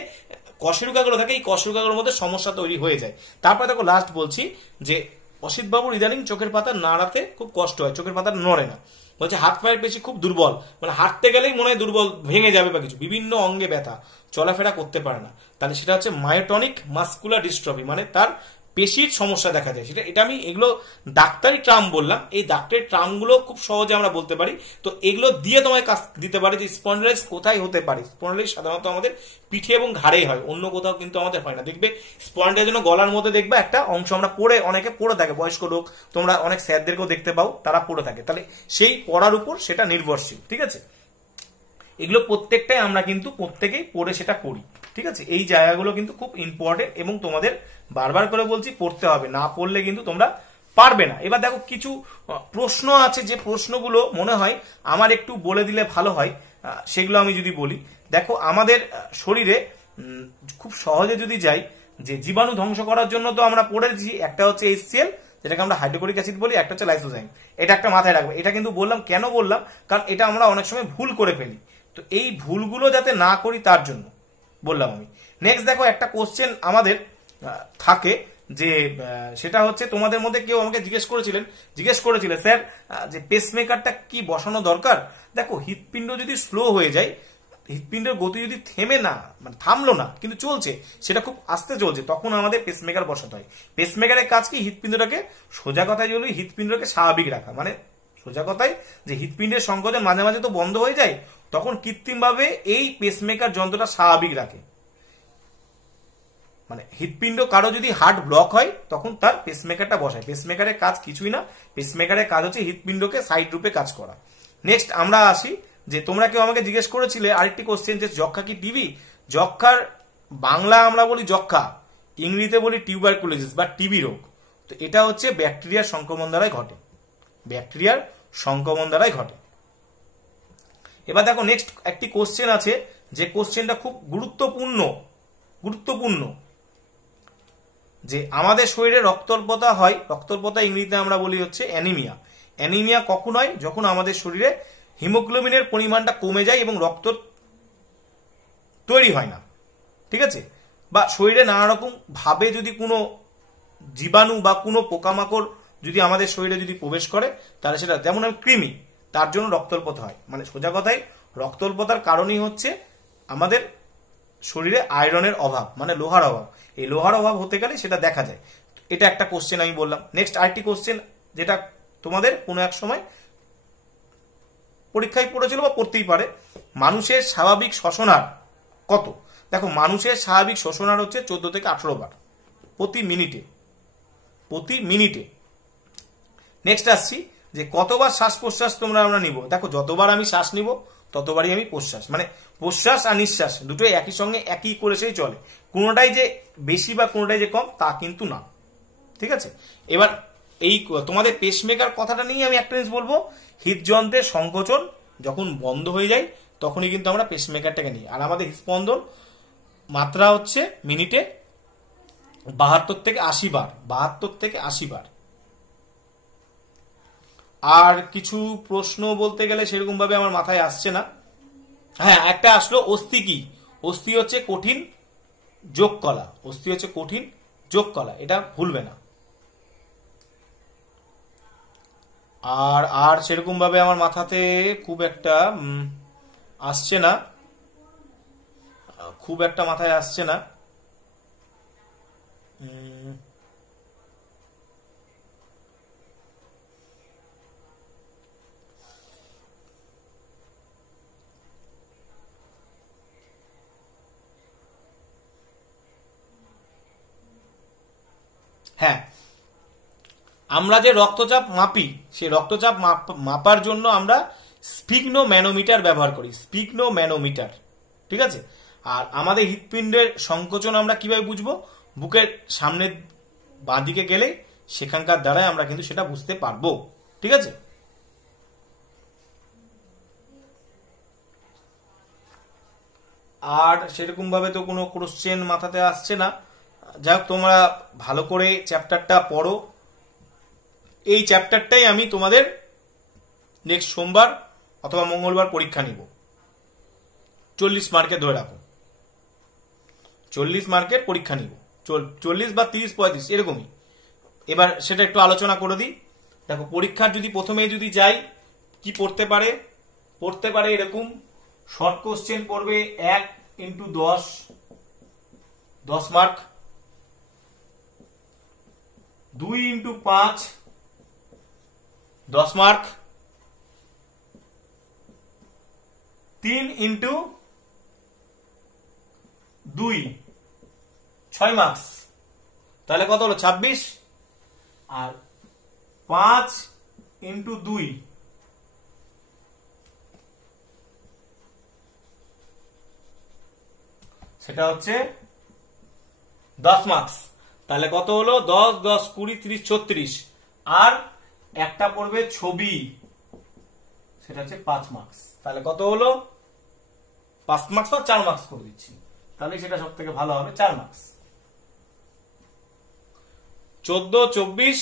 কশেরুকাগুলো থাকে, এই কশেরুকাগুলোর মধ্যে সমস্যা তৈরি হয়ে যায়। তারপরে দেখো লাস্ট বলছি যে অসিত বাবুর ইদানিং চোখের পাতা নাড়াতে খুব কষ্ট হয়, চোখের পাতা নড়ে না। বলছে হাত পায়ের পেশি খুব দুর্বল, মানে হাঁটতে গেলেই মনে হয় দুর্বল, ভেঙে যাবে বা কিছু, বিভিন্ন অঙ্গে ব্যথা, চলাফেরা করতে পারে না। তাহলে সেটা হচ্ছে মায়োটনিক মাসকুলার ডিস্ট্রফি, মানে তার পেশির সমস্যা দেখা যায়। এটা আমি এগুলো ডাক্তারি ট্রার্ম বললাম, এই ডাক্তারি ট্রার্মগুলো খুব সহজে আমরা বলতে পারি। তো এগুলো দিয়ে তোমায় কাজ দিতে পারে যে স্পন্ডিলাইটিস কোথায় হতে পারে। স্পন্ডিলাইটিস সাধারণত আমাদের পিঠে এবং ঘাড়েই হয়, অন্য কোথাও কিন্তু আমাদের হয় না। দেখবে স্পন্ডিলাইটিস জন্য গলার মধ্যে দেখবে একটা অংশ আমরা পড়ে, অনেকে পড়ে থাকে, বয়স্ক লোক, তোমরা অনেক স্যারদেরকেও দেখতে পাও, তারা পড়ে থাকে। তাহলে সেই পড়ার উপর সেটা নির্ভরশীল। ঠিক আছে, এগুলো প্রত্যেকটাই আমরা কিন্তু প্রত্যেকেই পড়ে সেটা করি। ঠিক আছে, এই জায়গাগুলো কিন্তু খুব ইম্পর্টেন্ট এবং তোমাদের বারবার করে বলছি পড়তে হবে, না পড়লে কিন্তু তোমরা পারবে না। এবার দেখো কিছু প্রশ্ন আছে, যে প্রশ্নগুলো মনে হয় আমার একটু বলে দিলে ভালো হয়, সেগুলো আমি যদি বলি। দেখো আমাদের শরীরে খুব সহজে যদি যাই, যে জীবাণু ধ্বংস করার জন্য তো আমরা পড়েছি, একটা হচ্ছে HCl, যেটাকে আমরা হাইড্রোক্লোরিক অ্যাসিড বলি, একটা হচ্ছে লাইসোজাইম। এটা একটা মাথায় রাখবে। এটা কিন্তু বললাম, কেন বললাম, কারণ এটা আমরা অনেক সময় ভুল করে ফেলি। তো এই ভুলগুলো যাতে না করি তার জন্য বললাম আমি। নেক্সট দেখো একটা কোশ্চেন আমাদের থাকে, যে সেটা হচ্ছে তোমাদের মধ্যে কেউ আমাকে জিজ্ঞেস করেছিলেন স্যার যে পেসমেকারটা কি বসানো দরকার। দেখো হৃৎপিণ্ড যদি স্লো হয়ে যায়, হৃৎপিণ্ডের গতি যদি থেমে না, মানে থামলো না কিন্তু চলছে, সেটা খুব আস্তে চলছে, তখন আমাদের পেসমেকার বসাতে হয়। পেসমেকারের কাজ কি, হৃৎপিণ্ডটাকে, সোজা কথায় বলি, হৃৎপিণ্ডটাকে স্বাভাবিক রাখা। মানে সোজা কথায় যে হৃৎপিণ্ডের সংকোচন মাঝে মাঝে তো বন্ধ হয়ে যায়, তখন কৃত্রিমভাবে এই পেসমেকার যন্ত্রটা স্বাভাবিক রাখে। মানে হৃৎপিণ্ড কারো যদি হার্ট ব্লক হয়, তখন তার পেসমেকারটা বসায়। পেসমেকারের কাজ কিছুই না, পেসমেকারের কাজ হচ্ছে হৃৎপিণ্ডকে সাইড রূপে কাজ করা। নেক্সট আমরা আসি, যে তোমরা কেউ আমাকে জিজ্ঞেস করেছিলে আরেকটি কোশ্চেন, যে যক্ষা কি টিবি। যক্ষার বাংলা আমরা বলি যক্ষা, ইংরেজিতে বলি টিউবারকুলোসিস বা টিবি রোগ। তো এটা হচ্ছে ব্যাকটেরিয়ার সংক্রমণ দ্বারাই ঘটে, ব্যাকটেরিয়ার সংক্রমণ দ্বারাই ঘটে। এবার দেখো নেক্সট একটি কোশ্চেন আছে, যে কোশ্চেনটা খুব গুরুত্বপূর্ণ, যে আমাদের শরীরে রক্তল্পতা হয়। রক্তল্পতা ইংরেজিতে আমরা বলি হচ্ছে অ্যানিমিয়া। অ্যানিমিয়া কখন হয়, যখন আমাদের শরীরে হিমোগ্লোবিনের পরিমাণটা কমে যায় এবং রক্ত তৈরি হয় না। ঠিক আছে, বা শরীরে নানা রকম ভাবে যদি কোনো জীবাণু বা কোনো পোকামাকড় যদি আমাদের শরীরে যদি প্রবেশ করে, তাহলে সেটা, যেমন কৃমি, তার জন্য রক্তল্পতা হয়। মানে সোজা কথায় রক্তল্পতার কারণই হচ্ছে আমাদের শরীরে আয়রনের অভাব, মানে লোহার অভাব। এই লোহার অভাব হতে গেলে সেটা দেখা যায়। এটা একটা কোশ্চেন আমি বললাম। নেক্সট আরেকটি কোশ্চেন, যেটা তোমাদের কোনো এক সময় পরীক্ষায় পড়েছিল বা পড়তেই পারে, মানুষের স্বাভাবিক শ্বসনার কত। দেখো মানুষের স্বাভাবিক শ্বসনার হচ্ছে 14 থেকে 18 বার প্রতি মিনিটে। নেক্সট আসছি, যে কতবার শ্বাস প্রশ্বাস আমরা নিব। দেখো যতবার আমি শ্বাস নিব ততবারই আমি প্রশ্বাস, মানে প্রশ্বাস আর নিঃশ্বাস দুটোই একই সঙ্গে একই করে সেই চলে, কোনোটাই যে বেশি বা কোনোটাই যে কম তা কিন্তু না। ঠিক আছে, এবার এই তোমাদের পেসমেকার কথাটা নিয়ে আমি একটা জিনিস বলবো, হৃদযন্ত্রের সংকোচন যখন বন্ধ হয়ে যায় তখনই কিন্তু আমরা পেসমেকারটাকে নিই। আর আমাদের হৃদস্পন্দন মাত্রা হচ্ছে মিনিটে 72 থেকে 80 বার, 72 থেকে 80 বার। আর কিছু প্রশ্ন বলতে গেলে সেরকম ভাবে আমার মাথায় আসছে না। হ্যাঁ, একটা আসলো, অস্থি কি? অস্থি হচ্ছে কঠিন যোগ কলা, অস্থি হচ্ছে কঠিন যোগ কলা, এটা ভুলবে না। আর আর সেরকম ভাবে আমার মাথাতে খুব একটা আসছে না, খুব একটা মাথায় আসছে না। হ্যাঁ, আমরা যে রক্তচাপ মাপি সেই রক্তচাপ মাপার জন্য আমরা স্পিগনো ম্যানোমিটার ব্যবহার করি, স্পিগনো ম্যানোমিটার। ঠিক আছে, আর আমাদের হৃৎপিণ্ডের সংকোচন আমরা কিভাবে বুঝবো? বুকের সামনের বাঁদিকে গেলে সেখানকার দ্বারাই আমরা কিন্তু সেটা বুঝতে পারবো। ঠিক আছে, আর সেরকম ভাবে তো কোনো কোশ্চেন মাথাতে আসছে না। যাই হোক, তোমরা ভালো করে চ্যাপ্টারটা পড়ো। এই চ্যাপ্টারটাই আমি তোমাদের নেক্সট সোমবার অথবা মঙ্গলবার পরীক্ষা নিব। 40 মার্কের ধরে রাখো, 40 মার্কের পরীক্ষা নিব, 40 বা 30-35 এরকমই। এবার সেটা একটু আলোচনা করে দিই। দেখো, পরীক্ষার যদি প্রথমে যদি যাই, কি পড়তে পারে? পড়তে পারে এরকম শর্ট কোশ্চেন পড়বে 1x10, 10 mark. 2x5, 10 mark. 3x2, 6 marks. তাহলে কত হলো? 26। আর 5x2, সেটা হচ্ছে 10 মার্কস। তাহলে কত হলো? 10, 10, 20, 30, 36। আর একটা পড়বে ছবি, সেটা হচ্ছে 5 মার্কস। তাহলে কত হলো? 5 মার্কস না 4 মার্কস করে দিচ্ছি, তাহলে সেটা সব থেকে ভালো হবে, 4 মার্কস। 14, 24,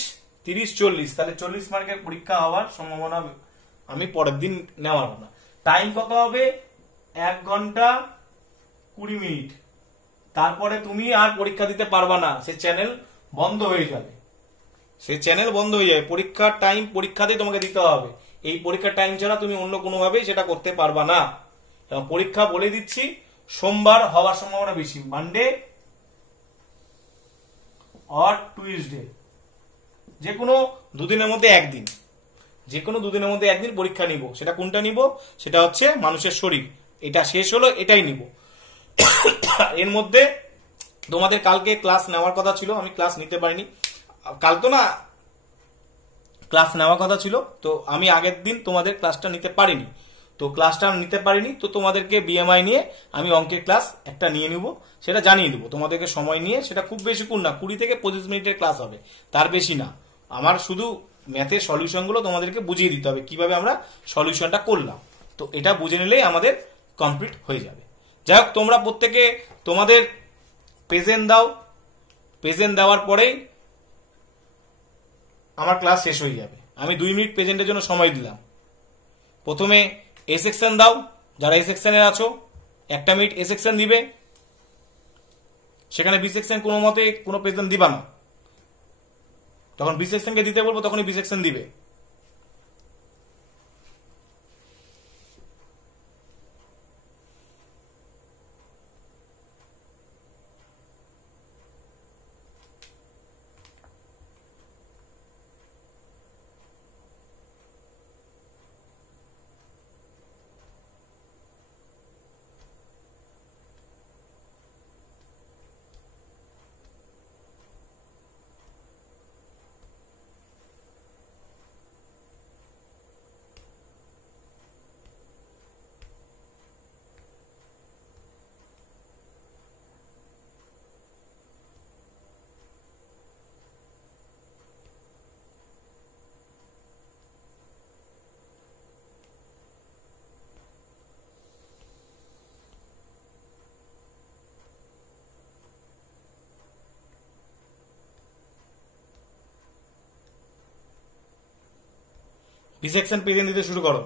30, 40, তাহলে 40 মার্কের পরীক্ষা হওয়ার সম্ভাবনা আমি পরের দিন নেওয়ার না। টাইম কত হবে? 1 ঘন্টা 20 মিনিট। তারপরে তুমি আর পরীক্ষা দিতে পারবা না, সে চ্যানেল বন্ধ হয়ে যাবে, সে চ্যানেল বন্ধ হয়ে যাবে। পরীক্ষার টাইম পরীক্ষাতেই তোমাকে দিতে হবে, এই পরীক্ষার টাইম ছাড়া তুমি অন্য কোনোভাবেই সেটা করতে পারবা না। পরীক্ষা বলে দিচ্ছি সোমবার হওয়ার সম্ভাবনা বেশি, মানডে আর টুইসডে, যে কোনো দুদিনের মধ্যে একদিন, যে কোনো দুদিনের মধ্যে একদিন পরীক্ষা নিব। সেটা কোনটা নিব? সেটা হচ্ছে মানুষের শরীর। এটা শেষ হলো, এটাই নিব। এর মধ্যে তোমাদের কালকে ক্লাস নেওয়ার কথা ছিল, আমি ক্লাস নিতে পারিনি। কাল তো না, ক্লাস নেওয়ার কথা ছিল, তো আমি আগের দিন তোমাদের ক্লাসটা নিতে পারিনি। তো ক্লাসটা নিতে পারিনি, তো তোমাদেরকে বিএমআই নিয়ে আমি অঙ্কের ক্লাস একটা নিয়ে নিব, সেটা জানিয়ে দেবো তোমাদেরকে সময় নিয়ে। সেটা খুব বেশিক্ষণ না, 20 থেকে 25 মিনিটের ক্লাস হবে, তার বেশি না। আমার শুধু ম্যাথের সলিউশনগুলো তোমাদেরকে বুঝিয়ে দিতে হবে কিভাবে আমরা সলিউশনটা করলাম, তো এটা বুঝে নিলেই আমাদের কমপ্লিট হয়ে যাবে। যাই হোক, তোমরা প্রত্যেকে তোমাদের প্রেজেন্ট দাও, প্রেজেন্ট দেওয়ার পরেই আমার ক্লাস শেষ হয়ে যাবে। আমি 2 মিনিট প্রেজেন্টের জন্য সময় দিলাম। প্রথমে এ সেকশন দাও, যারা এ সেকশনে আছো 1 মিনিট এ সেকশন দিবে, সেখানে বি সেকশন কোনো মতে কোনো প্রেজেন্ট দিবা না। তখন বি সেকশনকে দিতে বলবো, তখনই বি সেকশন দিবে। ডিসেকশন পেজেন্ট দিতে শুরু করো।